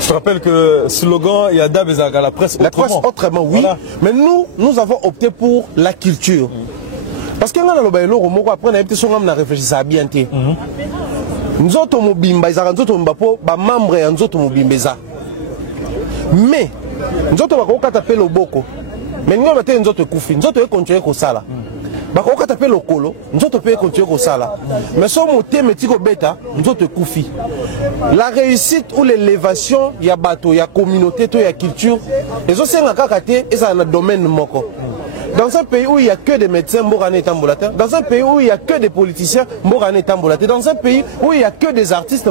Je te rappelle que slogan, il y a d'abord la presse autrement. La presse autrement, oui. Voilà. Mais nous avons opté pour la culture. Parce que nous avons après, on a réfléchi à bien. Nous autres, membres, nous autres, mais nous autres, taper le boko. Mais nous autres, nous autres, continuer comme ça. Bakoka taper le colo, nous autres pouvons continuer comme ça là. Mais si on mettre bêta, nous autres coufi. La réussite ou l'élévation, il y a bateau, il y a communauté, il y a culture. Les autres c'est un kakaté et ça dans le domaine moko. Dans un pays où il n'y a que des médecins, dans un pays où il n'y a que des politiciens, dans un pays où il n'y a que des artistes,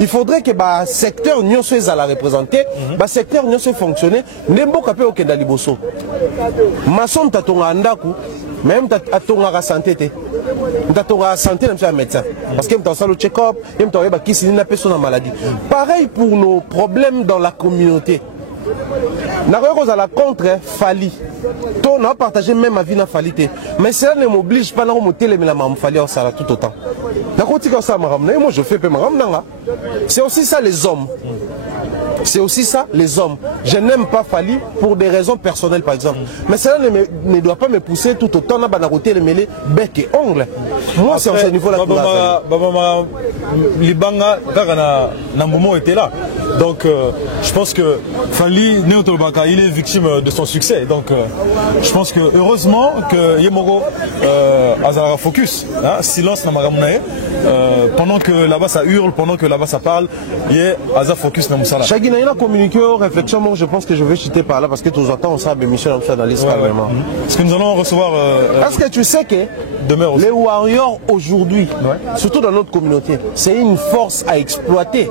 il faudrait que le secteur n'y soit à la représenter, le secteur n'y soit fonctionner, n'importe quoi que dans les bossos. Maçon tatonga andaku, même tatonga la santé, tatonga la santé même un médecin, parce qu'il y a le check-up, il y a qui s'il n'a pas son maladie. Pareil pour nos problèmes dans la communauté. Nous avons contre Fally. On a partagé même ma vie dans Fally. Mais cela ne m'oblige pas à me téléméla Fally tout autant. Moi je fais c'est aussi ça les hommes. C'est aussi ça les hommes. Je n'aime pas Fally pour des raisons personnelles par exemple. Mais cela ne doit pas me pousser tout autant dans la télémélé bec et ongle. Moi c'est à ce niveau-là. Libanga, Nambomo était là. Donc je pense que Fally Néotolbaka, il est victime de son succès. Donc je pense que heureusement que Yemoro Azara focus, hein, silence na magamunae, pendant que là-bas ça hurle, pendant que là-bas ça parle, il y a Azara focus na Moussala. Chagina, il a communiqué aux réflexions, moi je pense que je vais chuter par là parce que de temps en temps on s'est émission dans liste carrément. Parce que nous allons recevoir... Est-ce que tu sais que les Warriors aujourd'hui, surtout dans notre communauté, c'est une force à exploiter.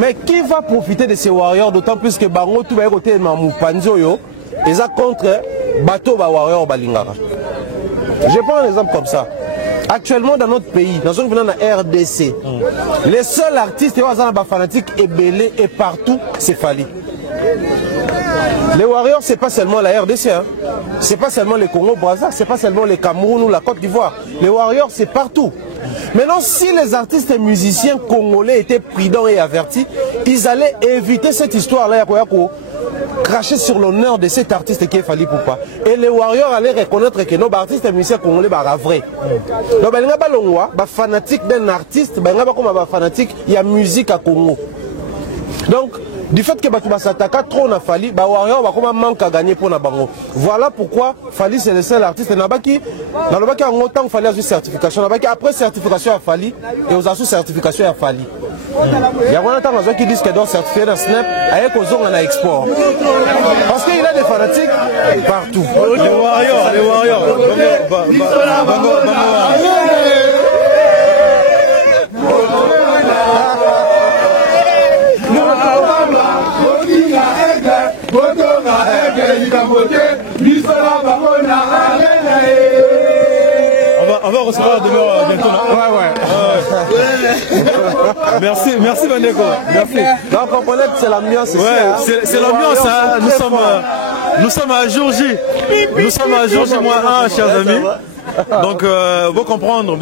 Mais qui va profiter de ces Warriors, d'autant plus que Bango tout va côté Mamou Panzoyo, et ça contre Bateau Warrior Balingara. Je prends un exemple comme ça. Actuellement dans notre pays, dans la RDC, les seuls artistes et fanatiques et belés et partout, c'est Fally. Les Warriors, c'est pas seulement la RDC, hein. C'est pas seulement les Congo-Brazza, c'est pas seulement les Cameroun ou la Côte d'Ivoire. Les Warriors, c'est partout. Maintenant, si les artistes et musiciens congolais étaient prudents et avertis, ils allaient éviter cette histoire-là, cracher sur l'honneur de cet artiste qui est Fally Poupa. Et les Warriors allaient reconnaître que nos artistes et musiciens congolais sont vrais. Donc, il y a des fanatiques d'un artiste, il y a des fanatiques, il y a musique à Congo. Donc, du fait que Batouba s'attaque trop à Fally, les Warriors va manque à gagner pour Nabango. Voilà pourquoi Fally c'est le seul artiste. Nabaki, dans le bac en autant Fally a une certification. Nabaki après certification à Fally et aux assos certification à Fally. Il y a un temps qui disent qu'elle doit certifier dans Snap avec aux zones en export. Parce qu'il a des fanatiques partout. Les Warriors. On va recevoir la demeure bientôt. Merci Bandeko. Merci. Donc on connaît que c'est l'ambiance. C'est l'ambiance. Nous sommes à jour J. Nous sommes à jour J-1, chers amis. Donc, vous comprendre,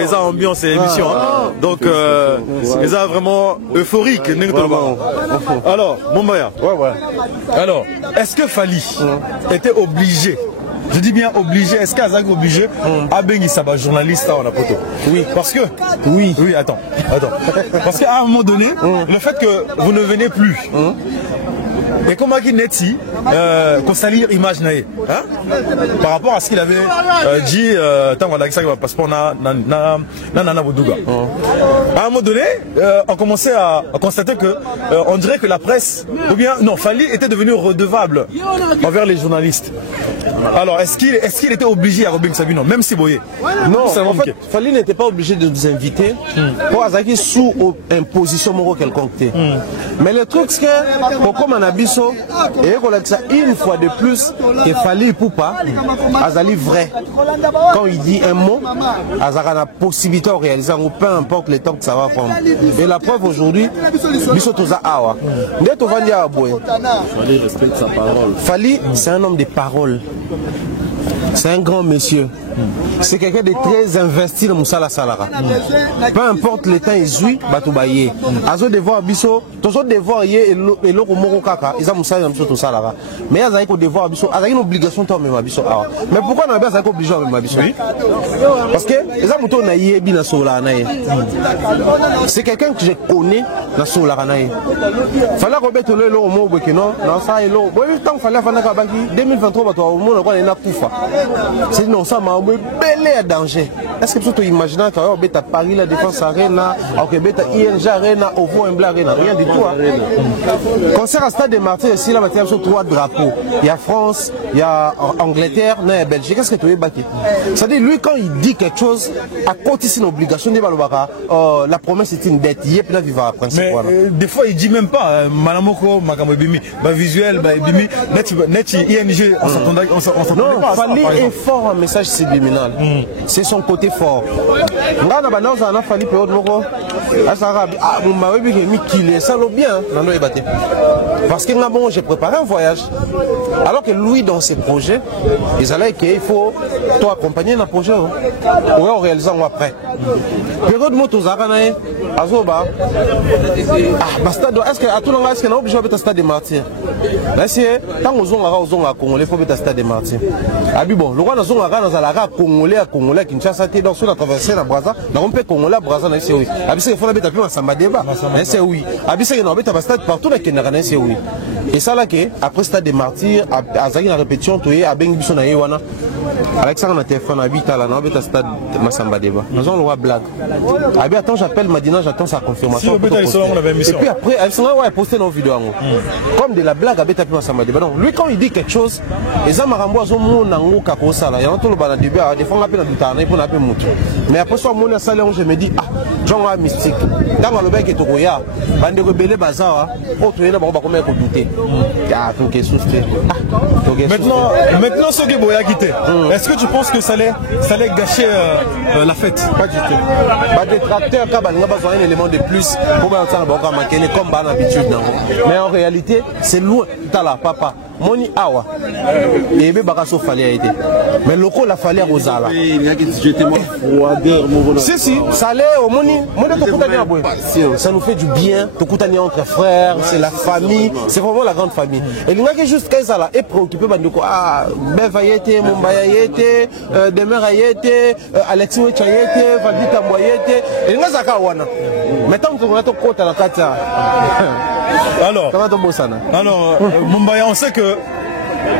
ils ont ambiance et émission. Hein. Donc, ils ont vraiment euphorique. Alors, Mombaya. Alors, est-ce que Fally était obligé? Je dis bien obligé. Est-ce qu'Azak est obligé à bénir sa journaliste en Apoto? Oui. Parce que. Oui, attends. Parce qu'à un moment donné, le fait que vous ne venez plus. Et comment il n'est pas qu'on salir image naïe, hein? Par rapport à ce qu'il avait dit tant qu'on a ça passeport à un moment donné, on commençait à constater que on dirait que la presse, ou bien non, Fally était devenu redevable envers les journalistes. Alors est-ce qu'il était obligé à Robin Sabino, même si Boye? Non, en fait, Fally n'était pas obligé de nous inviter pour Azaki sous imposition morale quelconque. Mais le truc c'est que comme on a biso et une fois de plus que Fally Poupa Azali vrai. Quand il dit un mot, Azara a la possibilité de réaliser, peu importe le temps que ça va prendre. Et la preuve aujourd'hui, biso toza awa. Fally, c'est un homme de parole. C'est un grand monsieur. C'est quelqu'un de très investi dans Moussala Salara. Peu importe le temps, il joue, Batoubaye. Azo devoir biso, toujours devoir yé et l'autre moro kaka, ils ont Moussala dans Moussala Salara. Mais ils ont devoir biso, ils ont une obligation de même biso. Mais pourquoi on a bien obligé de même biso? Parce que ils ont mouton naïe bien Sola naïe. C'est quelqu'un que je connais dans Sola naïe. Fallait remettre le lot au mot non, non ça est l'eau. Bon, le temps fallait faire un banquier 2023 bateau au monde on est poufa. C'est non ça m'a belé à danger. Est-ce que tu imagines quand on est à Paris la défense arena, au Québec ING arena, au Voix arena, rien du tout. Concert à Stade des Martyrs ici là maintenant sur 3 drapeaux. Il y a France, il y a Angleterre, il y a Belgique. Qu'est-ce que tu veux battre? C'est-à-dire lui quand il dit quelque chose, à côté c'est une obligation de balobaka. La promesse est une dette. Il est plein vivre après. Mais des fois il dit même pas Malamoko, Makamobimi, visuel, Bimi, net ING, on s'entendait pas. Fally est fort en message subliminal. C'est son côté fort. Parce que j'ai préparé un voyage. Alors que lui, dans ses projets, il allaient qu'il faut toi accompagner dans le projet. On réalise après. Période moto Zaranae, Azoba. Est-ce que à tout le monde, est-ce qu'on a obligé de stade des martyrs? Tant aux on a Congolais, il faut être stade des martyrs. Ah bon, le roi dans Congolais à Kinshasa, dans la traversée la Brazza, on peut Congolais à Brazza, il faut la plus ensemble débat. C'est oui. Abissa il y a un stade partout là qui n'a c'est oui. Et ça là que après stade des martyrs à Zagi la répétition tu es à Ben Bisson à Ewana. Alexandre na téléphone habite là na beta stade Massamba débat. Nous on le voit blague. Abi attends j'appelle Madina j'attends sa confirmation. Et puis après Alexandre ouais poster nos vidéos comme de la blague abeta plus Massamba débat. Donc lui quand il dit quelque chose les amarambo azomo nango kakosa là il y a tout le bana débat des fois on appelle dans le pour appeler mutu. Mais après soit mon salé je me dis ah Jean mystique. Dans le bec et tokoya bande rebelle bazar oh tu es là ba comment douter. Ah ton question maintenant ce que Boya quitté. Est-ce que tu penses que ça allait gâcher la fête? Pas du tout. Bah, des tracteurs, il y a un élément de plus pour comme d'habitude. Mais en réalité, c'est loin. Tala, papa. Moni awa. Et bien, bagasso fallait a été. Mais le coup, la fallait aux ala. Si, ça allait au moni. Ça nous fait du bien. Tokutani entre frères, c'est la famille. C'est vraiment la grande famille. Et il y a juste qu'elle est préoccupée. Ah, Beva yete, Mumbaya yete, Demer yete, Alexis yete, Valdita Moyete. Et il y a Zaka wana. Maintenant, tu vas te côté à la kata. Alors, Mumbaya, on sait que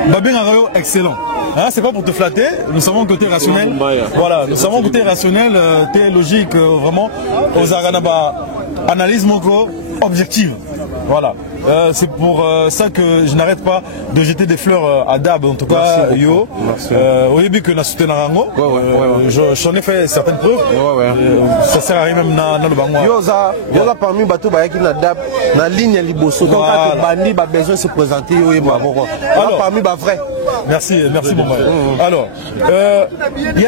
Babin Arayo excellent. Hein, c'est pas pour te flatter, nous savons que tu es rationnel. Voilà, nous savons que tu es rationnel, tu es logique, vraiment. Aux Aranaba, analyse moko objective. Voilà. C'est pour ça que je n'arrête pas de jeter des fleurs à Dab, en tout cas, Yo. Au début que nous soutenons Narango, j'en ai fait certaines preuves. Ça sert à rien même dans le bango. Yo, parmi Batou Bayaki na Dab, na ligne Liboso, donc Bandi a besoin de se présenter. Alors, parmi vrai. Merci Bomba. Alors, il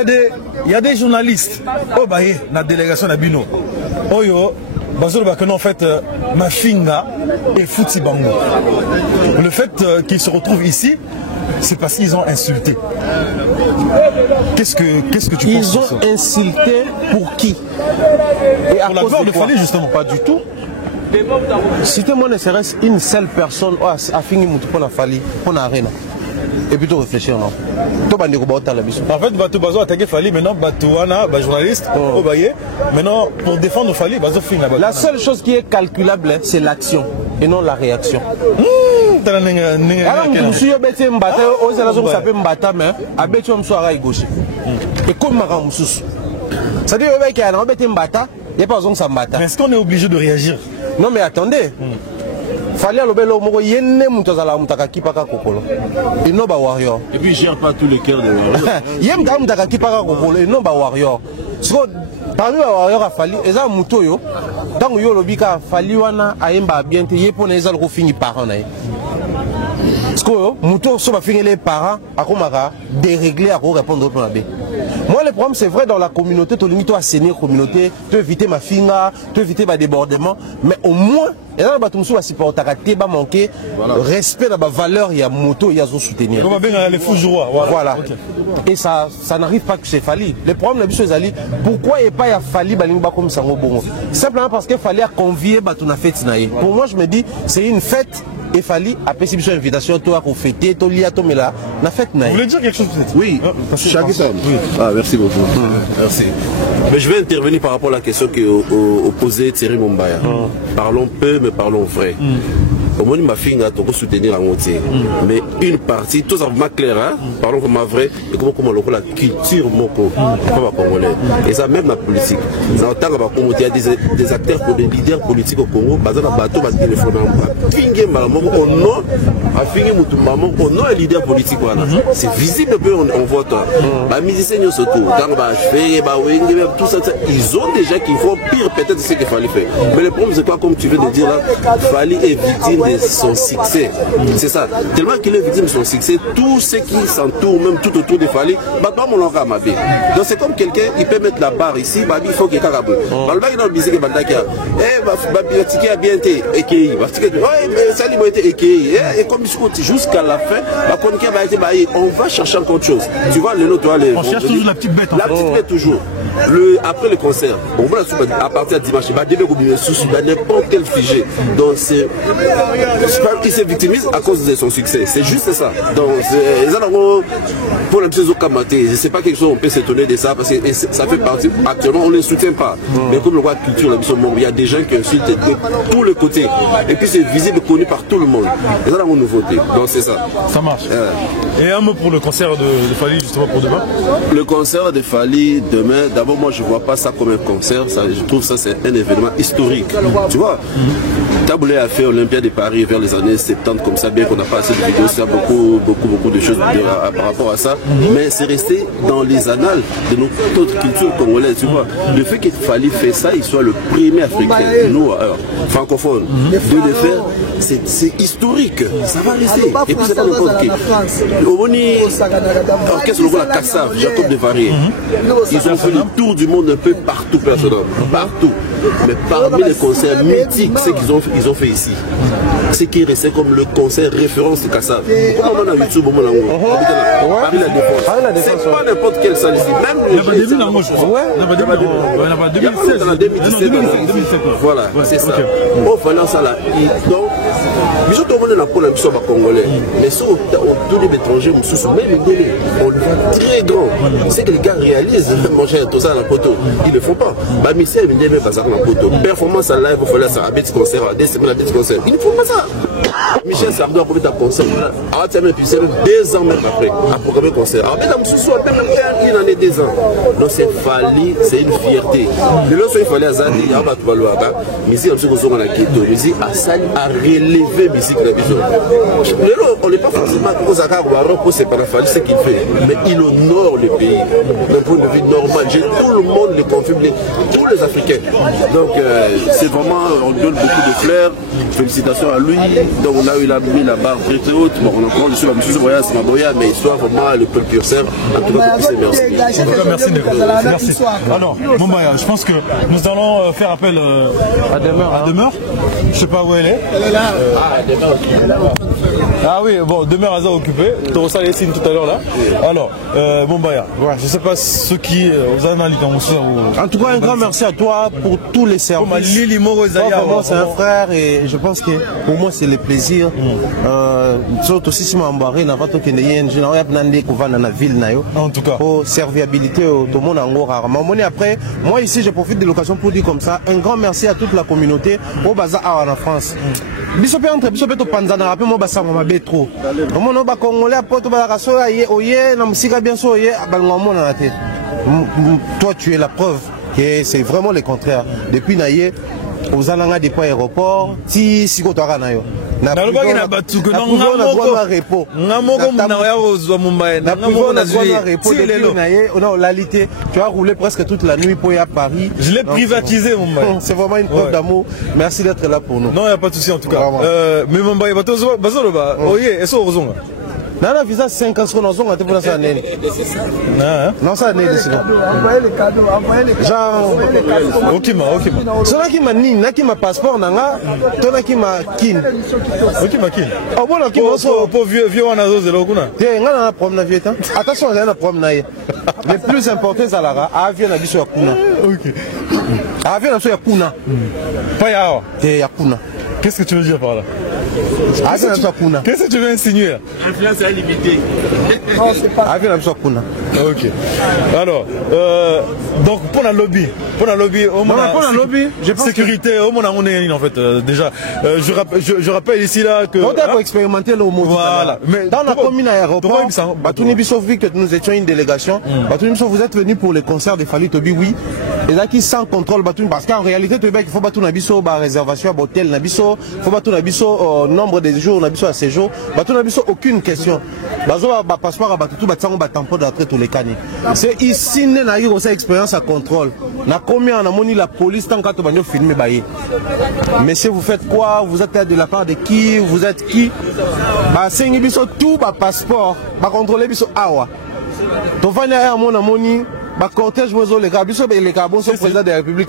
y a des journalistes au Baye, dans la délégation d'Abino. Oyo. En fait, ma finga et Fouti Bango. Le fait qu'ils se retrouvent ici, c'est parce qu'ils ont insulté. Qu'est-ce que tu penses? Ils ont insulté pour qui? Et pour la gloire de Fali, justement. Pas du tout. Citez-moi ne serait-ce une seule personne a fini pour la Fali, pour l'arène. Et plutôt réfléchir non. En fait, Batou Bazo a attaqué Fali, maintenant Batouana, journaliste, au Baye. Maintenant, pour défendre Fali, Bazo finit là-bas. La seule chose qui est calculable, c'est l'action et non la réaction. Mais est-ce qu'on est obligé de réagir? Non mais attendez. Fallait le belo moko yenne mutazala mutaka kipaka kokolo. Il no ba warrior. Et puis il gère pas tous les cœurs de warrior. Yem ga mutaka kipaka kokolo, il no ba warrior. So parmi ba warrior a Fali eza muto yo. Tango yo lobika Fali wana ayemba bien te yepona eza ko fini parent na ye. Sko muto so ba fini les parents akomaka dérégler à répondre au plan B. Moi, le problème, c'est vrai, dans la communauté, tu limite à saigner la communauté, tu éviter ma finga, tu éviter ma débordement, mais au moins, et là, tu vas supporter, tu vas manquer respect dans la valeur, il y a moto, il y a soutenir. Comment bien les fous joie. Voilà. Okay. Et ça n'arrive pas que c'est Fali. Le problème, c'est Ali, pourquoi il n'y a pas Fali comme ça? Simplement parce qu'il fallait convier la fête. Pour moi, je me dis, c'est une fête. Et Fali a fait une invitation toi pour fêter, toi lié à toi mais là, la fête n'a. Vous voulez dire quelque chose peut-être? Oui. Chaque personne. Ah, merci beaucoup. Merci. Mais je vais intervenir par rapport à la question qui est opposée Thierry Mumbaya. Parlons peu, mais parlons vrai. Au moins, ma fille a tout soutenir en entier. Mais une partie, tout ça vraiment clair, hein? Parlons comme vrai, et comment la culture moko, congolais. Et ça, même la politique. Dans le temps, il y a des acteurs, des leaders politiques au Congo, par exemple, bateau, par téléphone, au nom, à finir au nom des leaders politiques. C'est visible, on vote. Les musiciens, surtout, tout ça, ils ont déjà qu'il faut pire peut-être ce qu'il fallait faire. Mais le problème, c'est quoi, comme tu veux de dire là, il fallait éviter son succès. C'est ça. Tellement qu'il est victime de son succès, tout ce qui s'entoure, même tout autour de Fali, donc c'est comme quelqu'un, il peut mettre la barre ici, il faut qu'il y ait un peu. Et comme jusqu'à la fin, on va chercher encore autre chose. Tu vois, on cherche toujours la petite bête. La petite bête toujours. Après le concert, on va à partir de dimanche, n'importe quel sujet. Donc c'est il se victimise à cause de son succès. C'est juste ça. Donc, pour la chose au Kamaté, c'est pas quelque chose on peut s'étonner de ça parce que ça fait partie. Actuellement, on ne les soutient pas. Mais comme le roi de culture, il y a des gens qui insultent de tous les côtés. Et puis c'est visible et connu par tout le monde. Et ça, c'est une nouveauté. Donc, c'est ça. Ça marche. Et un mot pour le concert de Fally, justement, pour demain. Le concert de Fally demain, d'abord, moi, je vois pas ça comme un concert. Ça, je trouve ça, c'est un événement historique. Tu vois, Taboulé a fait Olympia de Paris vers les années 70, comme ça, bien qu'on n'a pas assez de vidéos, ça, beaucoup de choses par rapport à ça. Mais c'est resté dans les annales de notre culture congolaise, tu vois. Le fait qu'il fallait faire ça, il soit le premier africain, nous, francophones, de le faire, c'est historique. Ça va rester. Et puis c'est pas n'importe qui. Au orchestre la Kassav, Jacob de Varier, ils ont fait le tour du monde un peu partout, personnellement. Partout. Mais parmi les concerts mythiques, ce qu'ils ont fait ici, ce qui est resté comme le concert référence de Kassav. Comment on a YouTube, Paris la Défense. C'est pas n'importe quelle salle ici. Même il y a pas 2000 ans, moi je crois. Il y a pas 2016. 2017. Voilà, c'est ça. Bon, voilà ça là. Donc, tout le monde n'a pas l'impression de Congolais. Mais sur tous les étrangers, même on le voit très grand. C'est que les gars réalisent, mon cher, tout ça à la photo. Ils ne le font pas. Bah, Michel, il ne pas ça dans la photo. Performance à live, il faut faire ça à petit concert, à des semaines à petit concert. Ils ne font pas ça. Michel Sardou a profité d'un concert. Alors, tu as même pu 2 ans même après, à programmer un concert. Alors, mesdames, ce soit même il en est 2 ans. Donc, c'est Fally, c'est une fierté. Le long, il fallait à Zadi, à Batoualoua, musique, musique à relever musique de la vision. On n'est pas forcément aux Akar ou à Roko, c'est pas la Fally ce qu'il fait. Mais il honore le pays. D'un point de vue normal. Tout le monde le confirme, tous les Africains. Donc, c'est vraiment, on lui donne beaucoup de fleurs. Félicitations à lui. Donc, on a eu mis la barre très très haute. Bon, on a encore dessus la musique, c'est ma boya, mais il soit vraiment le précurseur. En tout cas, merci. En tout cas, merci Nico. Merci. Alors, Mombaya, je pense que nous allons faire appel à Demeure. Je sais pas où elle est. Elle est là. Ah oui, bon, Demeure a occupé. Tu reçois les signes tout à l'heure là. Alors, Mombaya, je sais pas ce qui vous avez mal en tout cas, un grand merci à toi pour tous les services. Vraiment, c'est un frère et je pense que pour moi c'est le plaisir. Surtout si je m'embarque dans votre ville, en tout cas, pour serviabilité tout le monde en rarement. Après, moi ici, je profite de l'occasion pour dire comme ça, un grand merci à toute la communauté au bazar en France. Biso pe entre biso pe to panzana rappel mo basa mo mabe trop. Comment no ba congolais apoto ba raso oye na musika bien so oye balwa mo na tête. Toi tu es la preuve que c'est vraiment le contraire. Depuis naie aux alanga des aéroport ti siko to na yo. Na lobaki na batu que na repos. Ngamoko na ya ozwa Mumbai. Ngamoko na repos de lelo naie on a l'alité. Tu as roulé presque toute la nuit pour y à Paris. Je l'ai privatisé Mumbai. C'est vraiment une preuve d'amour. Merci d'être là pour nous. Non, il n'y a pas de souci en tout cas. Mais Mumbai bazoloba. Oye, est-ce ozonga? Nana visa 5 ans sur nos ongles, tu peux ça nene. Non ça nene sinon. Envoyez les cadeaux, envoyez les cadeaux. Genre okima. Cela qui m'a ni, na qui m'a passeport nanga, toi qui m'a kin. Okima kin. Oh bon qui m'a so pour vieux wana zo zelo kuna. Tiens, ngana na problème na vieux temps. Attention, j'ai un problème na. Le plus important c'est la avion na biso ya kuna. OK. Avion na biso ya kuna. Pas ya. Ya kuna. Qu'est-ce que tu veux dire par là? Qu'est-ce que tu veux insinuer? Influence illimitée. Non, c'est pas. Ok. Alors, donc pour la lobby, au moins sécurité, au moins on est en fait déjà. Je rappelle ici là que. On a expérimenté le mot. Voilà. Mais dans la commune aéroport, vu que nous étions une délégation, vous êtes venus pour le concert de Fally Tobi, oui. Et là qui sans contrôle parce qu'en réalité il faut battre nabiso réservation à hôtel nabiso, il faut battre nabiso nombre de jours nabiso à séjour, battre nabiso aucune question. Bazo ba passeport battre tout battre tampon d'entrée tous les canets. C'est ici n'a eu aussi expérience à contrôle. Na combien on a moni la police tant quand on filmer bailler. Monsieur vous faites quoi? Vous êtes de la part de qui? Vous êtes qui? Bah c'est biso tout ba passeport, ba contrôler biso awa. To vana ya mona moni cortège les gars, les gars, bon, sont président de la République.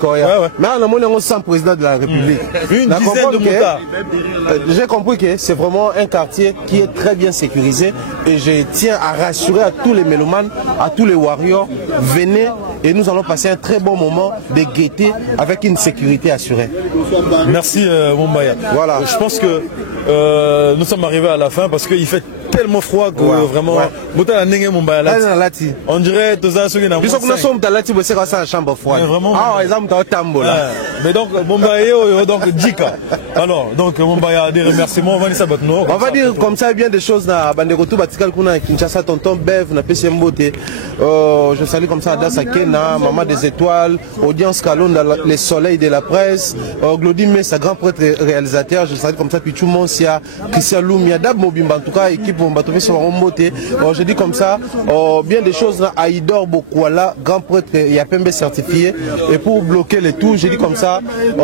Mais on sans président de la République. Une dizaine de motards. J'ai compris que c'est vraiment un quartier qui est très bien sécurisé et je tiens à rassurer à tous les mélomanes, à tous les warriors, venez et nous allons passer un très bon moment de gaieté avec une sécurité assurée. Merci Mumbaya. Voilà. Je pense que nous sommes arrivés à la fin parce qu'il fait tellement froid que vraiment on dirait que nous sommes dans la chambre froide. Mais donc Mumbaya donc Djika. Alors donc Mumbaya des remerciements on va dire comme ça bien des choses na Banderoto Batikal kuna Kinshasa tonton Bev na PC Mbote. Je salue comme ça Adassa Kena, Maman des étoiles, Audience Calon dans les soleils de la presse, Glody Messa grand prêtre réalisateur, je salue comme ça Pichou Monsia, Christian Lumia Dab Mobimba en tout cas équipe je dis comme ça, bien des choses là, Aïdor Bokwala, grand prêtre Yapembe certifié, et pour bloquer les tours, je dis comme ça,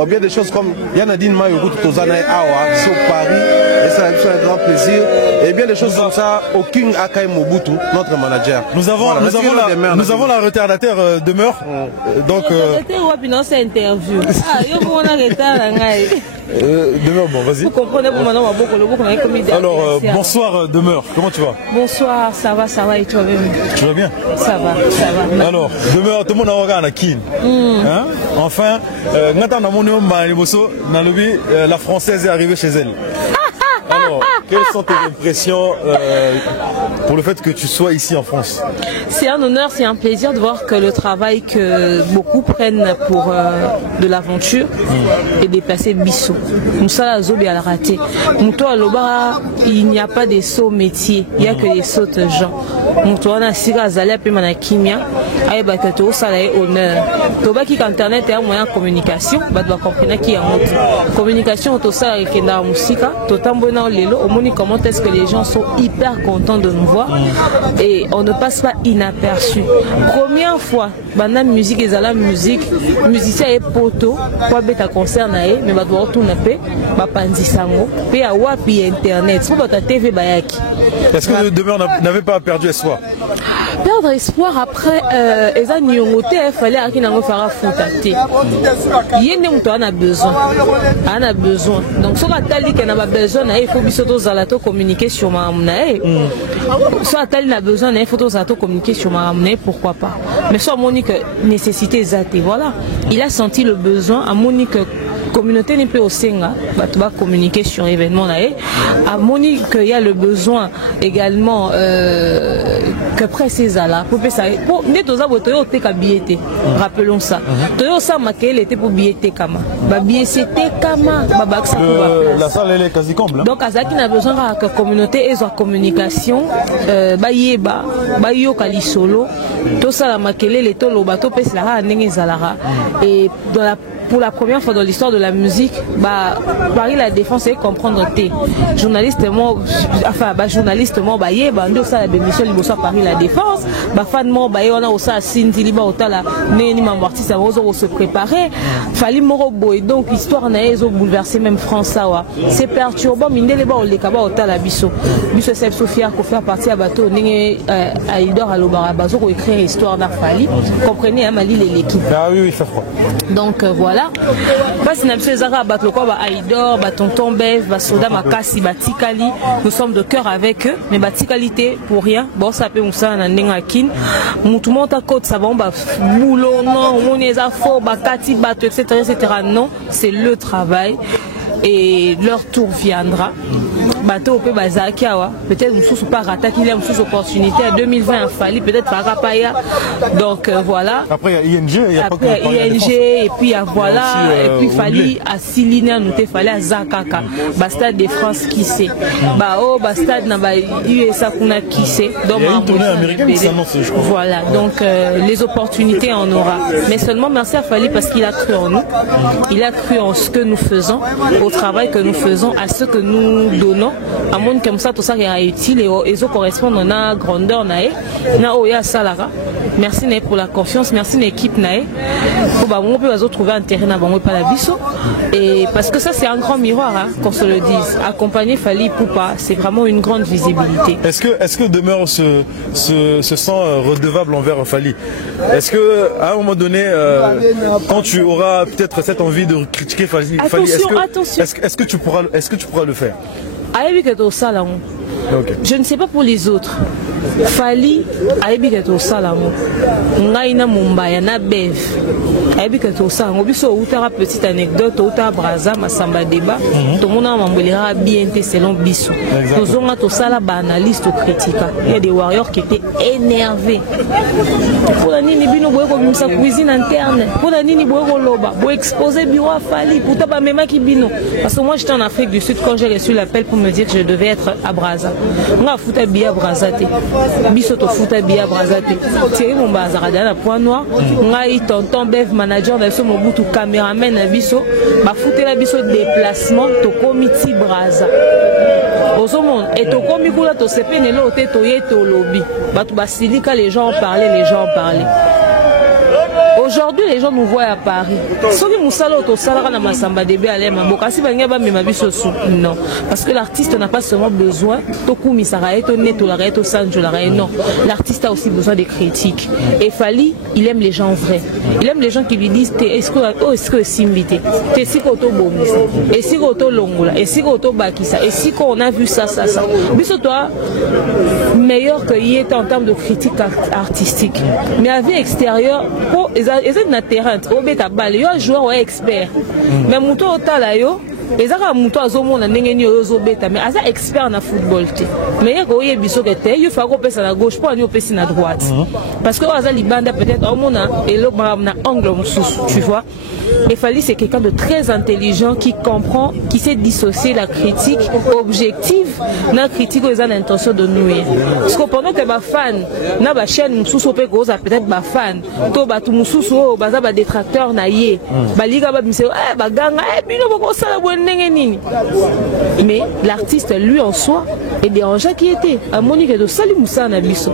bien des choses comme Yanadine Mayoru Tozana Awa, sur Paris, et ça a été un grand plaisir, et bien des choses comme ça, au King Akai Mobutu, notre manager. Nous avons la retardateur demeure, donc. Interview. Demeure, bon, vas-y. Vous comprenez pour maintenant, alors, bonsoir Demeure, comment tu vas? Bonsoir, ça va et toi-même? Tu vas bien? Ça va. Alors, Demeure, tout le monde a regardé à Kin. Enfin, la Française est arrivée chez elle. Alors, quelles sont tes impressions pour le fait que tu sois ici en France? C'est un honneur, c'est un plaisir de voir que le travail que beaucoup prennent pour de l'aventure est déplacé Bissot. Moussa Zobi a la raté. Mouto à Lobara, il n'y a pas des sauts métiers, il n'y a que des sautes gens. Mouto a Sira Zalé Pemana Kimia, aïe Bakato, ça a honneur. Toba qui internet est un moyen de communication, bah doit comprendre qui est en communication, tout ça et qui est dans la musique, tout en bon Lélo, au moins comment est-ce que les gens sont hyper contents de nous voir et on ne passe pas inaperçu. Première fois, banda musique et la musique, musicien et poto, quoi bêta concert naé, mais va devoir tout naper, va pandi sango, puis à wapi internet, pour votre TV bayaki. Est-ce que Demeure n'avait pas perdu espoir? Perdre espoir après, Eza Nyongote, il fallait à qui n'en fera foutate. Yéné mouto en a besoin. En a besoin. Donc, soit Atali qui en a besoin, il faut bisoto zalato communiquer sur ma amnae. Soit Atali n'a besoin, il faut zalato communiquer sur ma amnae, pourquoi pas. Mais soit Monique nécessité zate, voilà. Il a senti le besoin à Monique. Communauté n'est plus au Senga, tu vas communiquer sur l'événement là. À Monique, il y a le besoin également que presse là. Pour ne pas avoir été rappelons ça. Toyo ça maquille était pour billet kama. Ba billet c'était kama. La salle elle est quasi comble. Donc Azaki n'a besoin que communauté et sa communication. Ba yeba, ba yo kali solo. Tout ça la maquille les tolo bateau pèse la n'engue zalara. Et dans la pour la première fois dans l'histoire de la musique, Paris la défense et comprendre tes journalistes journaliste ça la bénédiction liboso Paris la défense, fan on a aussi Cindy liba otala neni artiste se préparer, fallait moro boy donc histoire na ezo bouleverser même France c'est perturbant mindele ba le kaba otala biso c'est Sophia ko faire partie à bateau nenge Aïdor Alobara bazo ko écrire histoire na Fali, comprenez à Mali l'équipe. Ah oui, ça froid. Donc voilà. Parce nous sommes de cœur avec eux, mais batikalité pour rien. Bon, ça peut nous ça n'engakin. Tout le monde à côté, ça va, boulot, non, on est à fort, bakati, bateau, etc., etc. Non, c'est le travail et leur tour viendra. Bateau peut bazakiawa, peut-être nous sommes pas ratés, qu'il y a une opportunité à 2020 à Fali, peut-être par Rapaya. Donc voilà. Après il y a ING, il y a après ING et puis voilà et puis Fali à Silina nous te fallait à Zakaka. Stade de France qui sait. Stade na ba USA kuna qui sait. Donc voilà. Donc les opportunités on aura. Mais seulement merci à Fali parce qu'il a cru en nous. Il a cru en ce que nous faisons, au travail que nous faisons, à ce que nous donnons. à mon comme ça tout ça qui est utile et ils correspondent à grandeur nae na oya salara. Merci pour la confiance, merci l'équipe nae pour bah on peut trouver un terrain à bango pas la biso et parce que ça c'est un grand miroir hein, qu'on se le dise. Accompagner Fally Ipupa, c'est vraiment une grande visibilité. Est-ce que Demeure se sent redevable envers Fally? Est-ce que à un moment donné, quand tu auras peut-être cette envie de critiquer Fally, est-ce que tu pourras le faire? Je ne sais pas pour les autres. Fally ayebi to salango ngai na Mumbaya na bev ayebi to salango biso utara petite anecdote uta braza masamba débat tout monde mambolera bien selon biso tozonga to sala ba analyste critique il y a des warriors qui étaient énervés pour la nini bino boye ko bimisa cuisine interne pour la nini boye ko loba boye exposer bureau à Fally pour taba mema ki bino parce que moi j'étais en Afrique du Sud quand j'ai reçu l'appel pour me dire que je devais être à Braza nga futa bia Braza te biso to futa bia Braza te Thierry Momba azarada na point noir ngai tonton bev manager na so Mobutu cameraman na biso ba futela biso déplacement to comité Braza Ozomon et to komi kula to sepenelo te to ye to lobby batu basilika les gens parlaient Aujourd'hui, les gens nous voient à Paris. Non. Parce que l'artiste n'a pas seulement besoin non. L'artiste a aussi besoin des critiques. Et Fally, il aime les gens vrais. Il aime les gens qui lui disent est-ce que c'est invité? Et si on a vu ça. Biso toi, meilleur qu'il était en termes de critique artistique. Mais à vie extérieure, ils ont un terrain, ils ont un joueur expert. Mais mon tour au les arabes muto azomona ndenge ni ozo beta mais aza expert na football te mais yako ye biso ke te yo fako pesa na gauche pour ani opesi na droite parce que aza libanda peut-être au mona elo na angle mususu tu vois. Et Fally c'est quelqu'un de très intelligent qui comprend, qui sait dissocier la critique objective na critique aux intentions de nuire. Parce que pendant que ba fan na ba chaîne mususu pe goza peut-être ba fan to ba tu mususu o baza ba détracteur na ye ba liga ba mise ba ganga bino boko sala mais l'artiste lui en soi est dérangé qui était à Monique de Sali Moussa Nabiso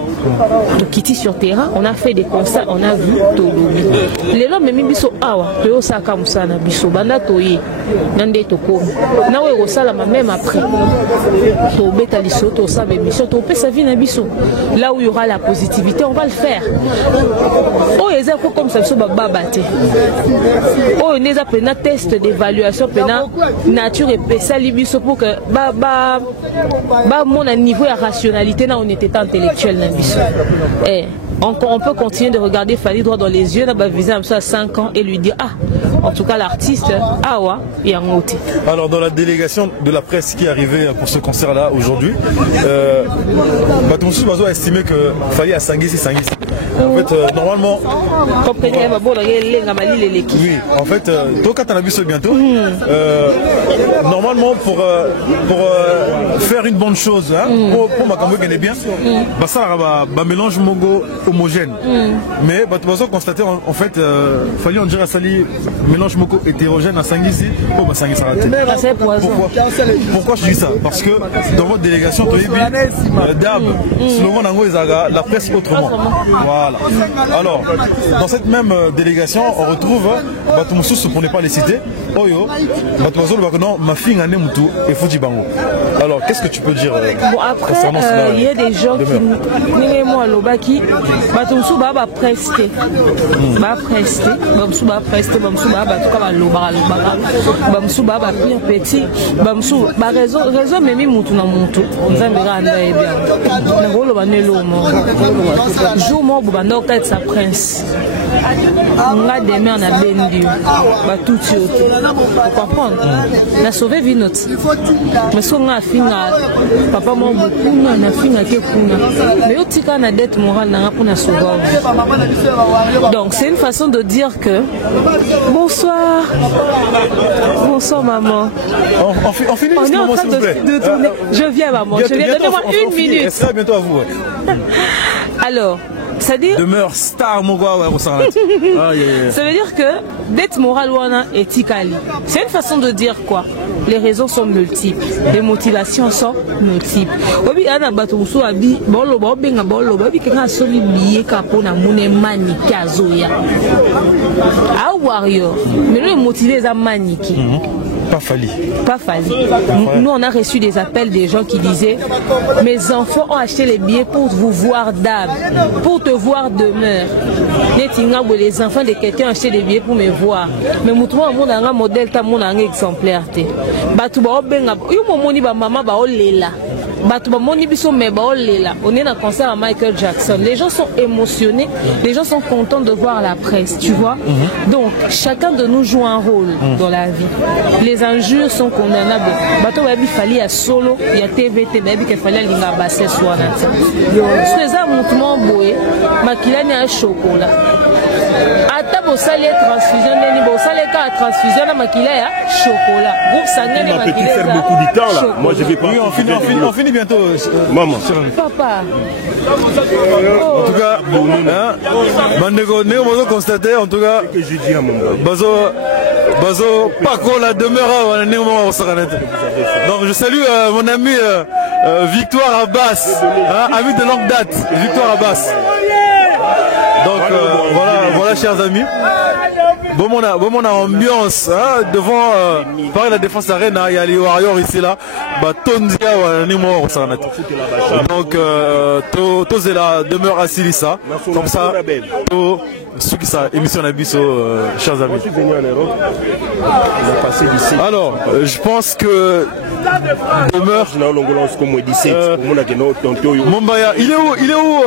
de Kitty sur terrain on a fait des concerts on a vu tout les hommes même biso awa to saka Moussa Nabiso banda toyi nande to ko na we ko sala même après to beta liso to sa émission to pe sa vie Nabiso là où il y aura la positivité on va le faire oh les infos comme ça so baba baté oh les appels na test d'évaluation pena nature et pesa libiso pour que mon niveau de rationalité na on était intellectuel na biso on peut continuer de regarder Fally droit dans les yeux, viser à 5 ans et lui dire en tout cas l'artiste, awa et en ôté. Alors dans la délégation de la presse qui est arrivée pour ce concert-là aujourd'hui, Batumsu Bazo a estimé que Fally a Sangisi. En fait, normalement. Oui, en fait, Toka Tanabiso bientôt. Normalement, pour faire une bonne chose, pour Makambo gagner bien, ça a un mélange mogo homogène. Mais tu vas constater en fait, Fally on dirait Sali mélange mogo hétérogène à Sangisi. Pourquoi je dis ça? Parce que dans votre délégation, Dab, slogan Nango Izaga, la presse autrement. Voilà. Alors, dans cette même délégation, on retrouve Batumoussous, pour ne pas les citer, Oyo, Batumoussous, Mafing Anemutu et Fujibango. Alors, qu'est-ce que tu peux dire concernant cela? Il y a des gens qui moi Lobaki, Batumoussous va prester. Bamsou va prester, Bamsou va Bamsou va pire petit, Bamsou va raison même Moutou na Moutou. On a bien. Jour mon bando peut-être sa prince. On a des mains à bendu. Bah tout tu comprendre. La sauver vie notre. Mais si on a fini papa mon beaucoup na fini que kuna. Mais au tika na dette morale na pour na sauver. Donc c'est une façon de dire que bonsoir. Bonsoir maman. On finit ce moment s'il vous plaît. Je viens maman. Je viens. Donnez-moi une minute. Bientôt à vous. Alors, C'est-à-dire demeure star mon gars ouais, ça veut dire que d'être moral wana etikali. C'est une façon de dire quoi? Les raisons sont multiples, les motivations sont multiples. Obi ana batunsu abi bolo benga bolo babi kanga soli biye kapona mune mani kazoya. A warrior, mais le motivé za maniki. Pas Fali. Pas Fali. Nous, on a reçu des appels des gens qui disaient mes enfants ont acheté les billets pour vous voir d'âme, pour te voir demeure. Les enfants de quelqu'un ont acheté des billets pour me voir. Mais moi, on a un modèle, on a un exemplaire. On est dans le concert à Michael Jackson. Les gens sont émotionnés, les gens sont contents de voir la presse, tu vois. Donc, chacun de nous joue un rôle dans la vie. Les injures sont condamnables. Il fallait à solo, il y a TVT, il fallait à basser soit là. C'est un mouvement boé, il y a un chocolat. Ata bosali transfusion neni bosali ka transfusion na makila ya chocolat. Groupe sanguin na makila. Faire beaucoup de temps là. Moi je vais pas. Oui, on finit bientôt. Maman. Papa. En tout cas, Bandego, nous avons constaté en tout cas que je dis à mon gars. Bazo Paco la demeure donc je salue mon ami Victoire Abbas, ami de longue date, Victoire Abbas. Donc voilà chers amis. Bon mon ambiance devant par la défense arène, il y a les Warriors ici là. Donc tous la demeure à Silissa. Comme ça, ceux qui sont émission Nabiso, chers amis. Alors, je pense que demeure. Mombaya, il est où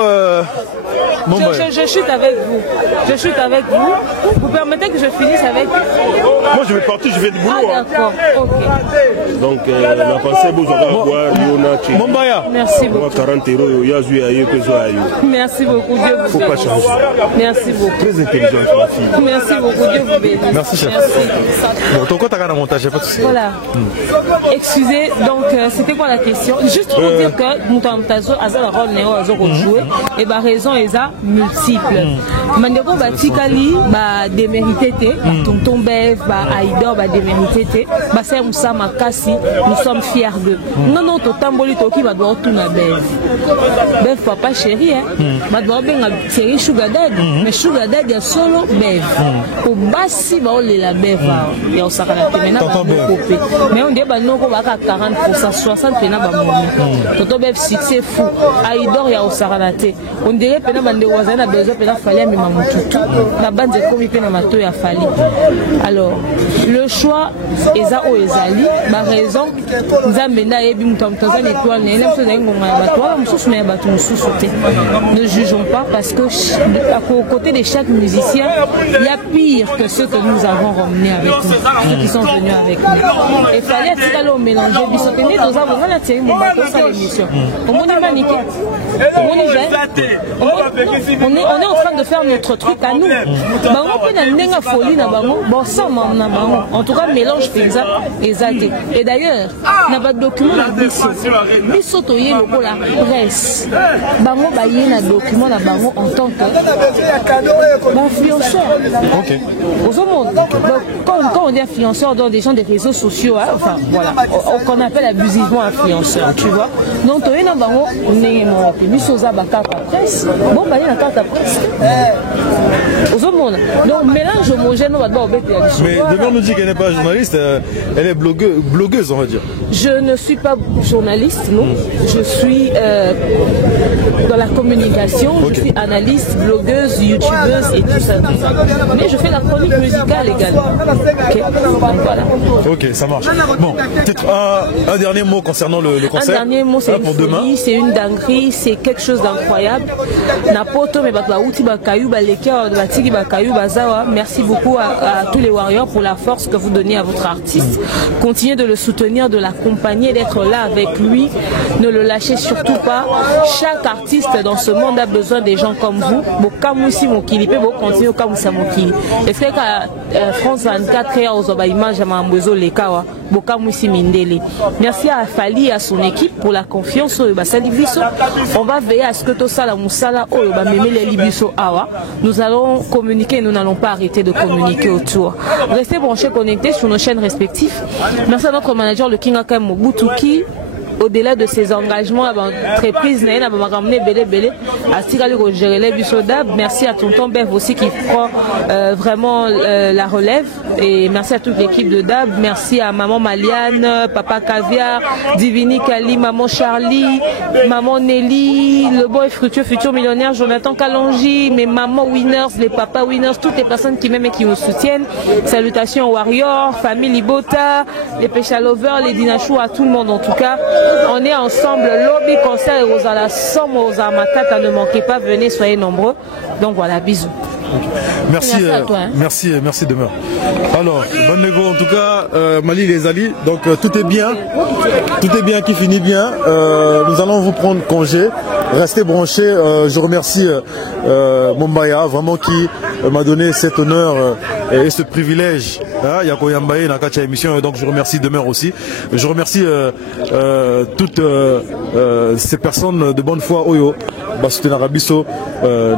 Je chute avec vous. Je chute avec vous. Vous permettez que je finisse avec vous? Moi je vais partir, je vais de boulot. Ah d'accord, ok. Donc la pensée vous aurez à boire, Mombaya. Merci beaucoup. 40 euros, il y a joué ailleurs que joué ailleurs. Merci beaucoup, Dieu vous bénisse. Faut pas changer. Merci beaucoup. Très intelligente ma fille. Merci beaucoup, Dieu vous bénisse. Merci chef. Bon, ton compte à montage, pas de souci. Voilà. Excusez, donc c'était quoi la question? Juste pour dire que Moutamtazo a un rôle néo à jouer et bah raison est multiple. Mandeko batikali ba démérité tonton Bev ba Aïdor ba démérité ba c'est Moussa Makasi, nous sommes fiers d'eux. Non totamboli toki ba doit tout na Bev. Bev papa chéri ba doit benga chéri sugar daddy, mais sugar daddy a solo Bev. Au basi ba ole la Bev ya osakana temena ba kopé. Mais on dit ba noko ba 40% 60 pena ba momi. Tonton Bev succès fou. Aïdor ya osakana te. On dirait pena bande wazana besoin pena fallait mi mamututu. La bande de komi pena mato ya fali. Alors, le choix eza o ezali ba raison nzambe na yebi mutamtaza étoile ne nem so za ngonga ba toi mususu na ba mususu te. Ne jugeons pas parce que à côté de chaque musicien, il y a pire que ceux que nous avons ramenés avec nous, ceux qui sont venus avec nous. Et fallait aller au mélanger bisotene dans avons la série mon bateau ça l'émission. Au monde maniqué. On est en train de faire notre truc à nous. En tout cas, mélange et d'ailleurs, il n'y a pas de document la presse. Bango baye na document la bango en tant que influenceur. Ok. Quand on dit influenceur dans des gens des réseaux sociaux, enfin voilà, qu'on appelle abusivement influenceur, tu vois. Donc tu es dans bango, on est carte à presse. Bon baye na carte à presse. Donc mélange homogène on va devoir obéir. Mais Demeure nous dit qu'elle n'est pas journaliste, elle est blogueuse on va dire. Je ne suis pas journaliste, non. Je suis dans la communication, je suis analyste, blogueuse, youtubeuse et tout ça. Mais je fais la chronique musicale également. Okay. Donc, voilà. Ok, ça marche. Bon, peut-être un dernier mot concernant le concert. Un dernier mot, c'est une folie, c'est une dinguerie, c'est quelque chose d'incroyable. Napoto, mais outi ba kayu ba leke Soki Bakayou Bazawa, merci beaucoup à tous les Warriors pour la force que vous donnez à votre artiste. Continuez de le soutenir, de l'accompagner, d'être là avec lui. Ne le lâchez surtout pas. Chaque artiste dans ce monde a besoin des gens comme vous. Bokamusi Mokili, peut continuer Bokamusa Mokili. Et c'est que France 24 heures aux images à Mambozo Lekawa, Bokamusi Mindele. Merci à Fali et à son équipe pour la confiance au Basali Biso. On va veiller à ce que tout ça, la Moussala, nous allons communiquer, nous n'allons pas arrêter de communiquer autour. Restez branchés, connectés sur nos chaînes respectives. Merci à notre manager, le King Akam Mobutuki. Au-delà de ses engagements à l'entreprise, merci à Tonton Bev aussi qui prend vraiment la relève. Et merci à toute l'équipe de DAB. Merci à Maman Maliane, Papa Caviar, Divini Kali, Maman Charlie, Maman Nelly, le boy fructueux, futur millionnaire, Jonathan Kalonji, mes mamans winners, les papas winners, toutes les personnes qui m'aiment et qui nous soutiennent. Salutations aux Warriors, famille Libota, les Pécha Lovers, les Dinachou, à tout le monde en tout cas. On est ensemble, lobby, concert et aux la somme, aux amatata, ne manquez pas, venez, soyez nombreux. Donc voilà, bisous. Merci, à toi, hein. merci Demeure. Alors, bonne négo en tout cas, Mali les Ali, donc tout est bien qui finit bien. Nous allons vous prendre congé, restez branchés. Je remercie Mombaya, vraiment qui m'a donné cet honneur et ce privilège. Yako Yambaye dans la émission, donc je remercie Demeure aussi. Je remercie toutes ces personnes de bonne foi Oyo, Basutenarabiso,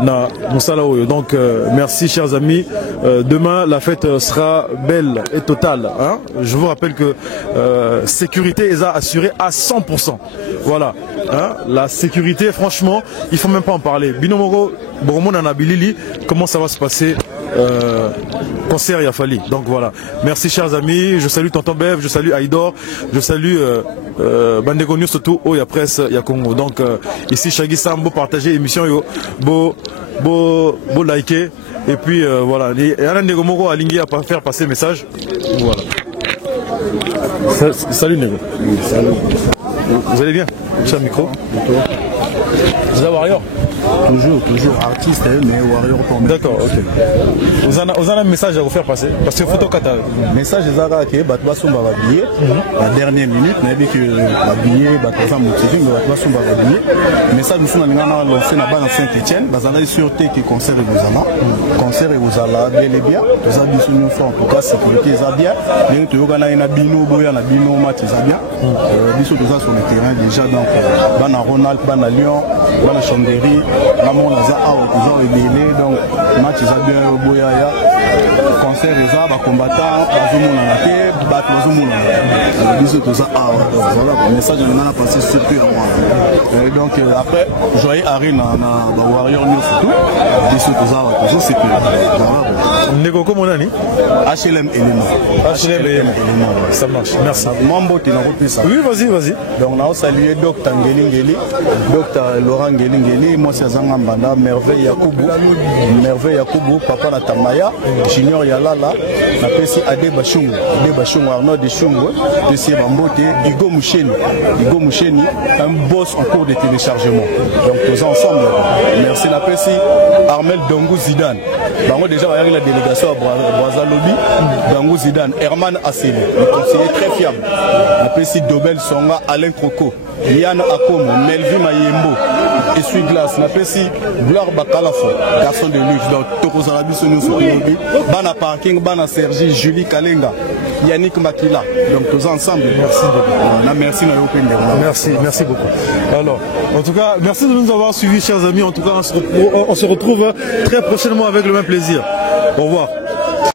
na Moussala Oyo. Donc merci chers amis. Demain la fête sera belle et totale. Hein. Je vous rappelle que sécurité est assurée à 100%. Voilà. Hein. La sécurité, franchement, il faut même pas en parler. Binomoro, Boromon Anabilili, comment ça va se passer? Concert Yafali. Donc voilà. Merci chers amis. Je salue Tonton Bev, je salue Aïdor, je salue Bandego News surtout Oya Presse Yakongo. Donc ici Chagui Sambo, partagez l'émission yo, beau liker et puis voilà. Il y a un Nego Moro à Lingui à faire passer le message. Voilà. Salut Nego. Salut. Vous allez bien? Cher micro. Vous êtes Warrior? Toujours artiste, mais Warrior pour moi. D'accord, ok. Vous avez un message à vous faire passer? Parce que photo kata. Message de Zara qui est Batouasson Barabier. La dernière minute, on a dit que Babier, Batouasson Moutivi, Batouasson Barabier. Message nous sommes lancé dans Saint-Etienne. Bazala sûreté qui concert et vous allez. Concert et vous allez bel et bien. Vous avez dit une fois, en tout cas, sécurité est bien. Bien que vous avez un bino, boya, un bino, match est bien. Bisous tout ça sur le terrain déjà. Donc, Bana Ronald, Bana Lyon, Bana Chambéry. Ramon Naza a opposé délai, donc match Isabelle Boyaya, concert des arbres, combattants, Bazoumou Nanake, Batlozoumou Nanake. Bisous tout ça, voilà, le message on a passé surtout à moi. Donc après, joyeux Harry dans Warrior News et tout, bisous tout ça, toujours c'est plus. Nego comment on a dit? HLM Element. HLM Element. Ça marche, merci. Mambo, tu n'as pas ça. Oui, vas-y. Donc on a salué Dr Ngeli, Dr Laurent Ngeli, moi c'est Zangambanda, Merveille Yakoubou, Papa Natamaya, Junior Yalala, la PC Ade Bachungu, Arnaud de Chungu, PC Bambote, Hugo Moucheni, un boss en cours de téléchargement. Donc tous ensemble, merci la PC Armel Dongou Zidane. Bango déjà avec la délégation à Boisalobi, Dongou Zidane, Herman Asseli, le conseiller très fiable. La PC Dobel Songa, Alain Croco, Yann Akomo, Melvin Mayembo, Essuie-glace, la PC Gloire Bakalafo, garçon de luxe, donc Toko Zarabi Sonou Sokobi, Bana Parking, Bana Sergi, Julie Kalenga, Yannick Makila. Donc tous ensemble, merci. Merci beaucoup. Alors, en tout cas, merci de nous avoir suivis, chers amis. En tout cas, on se retrouve très prochainement avec le même plaisir. Au revoir.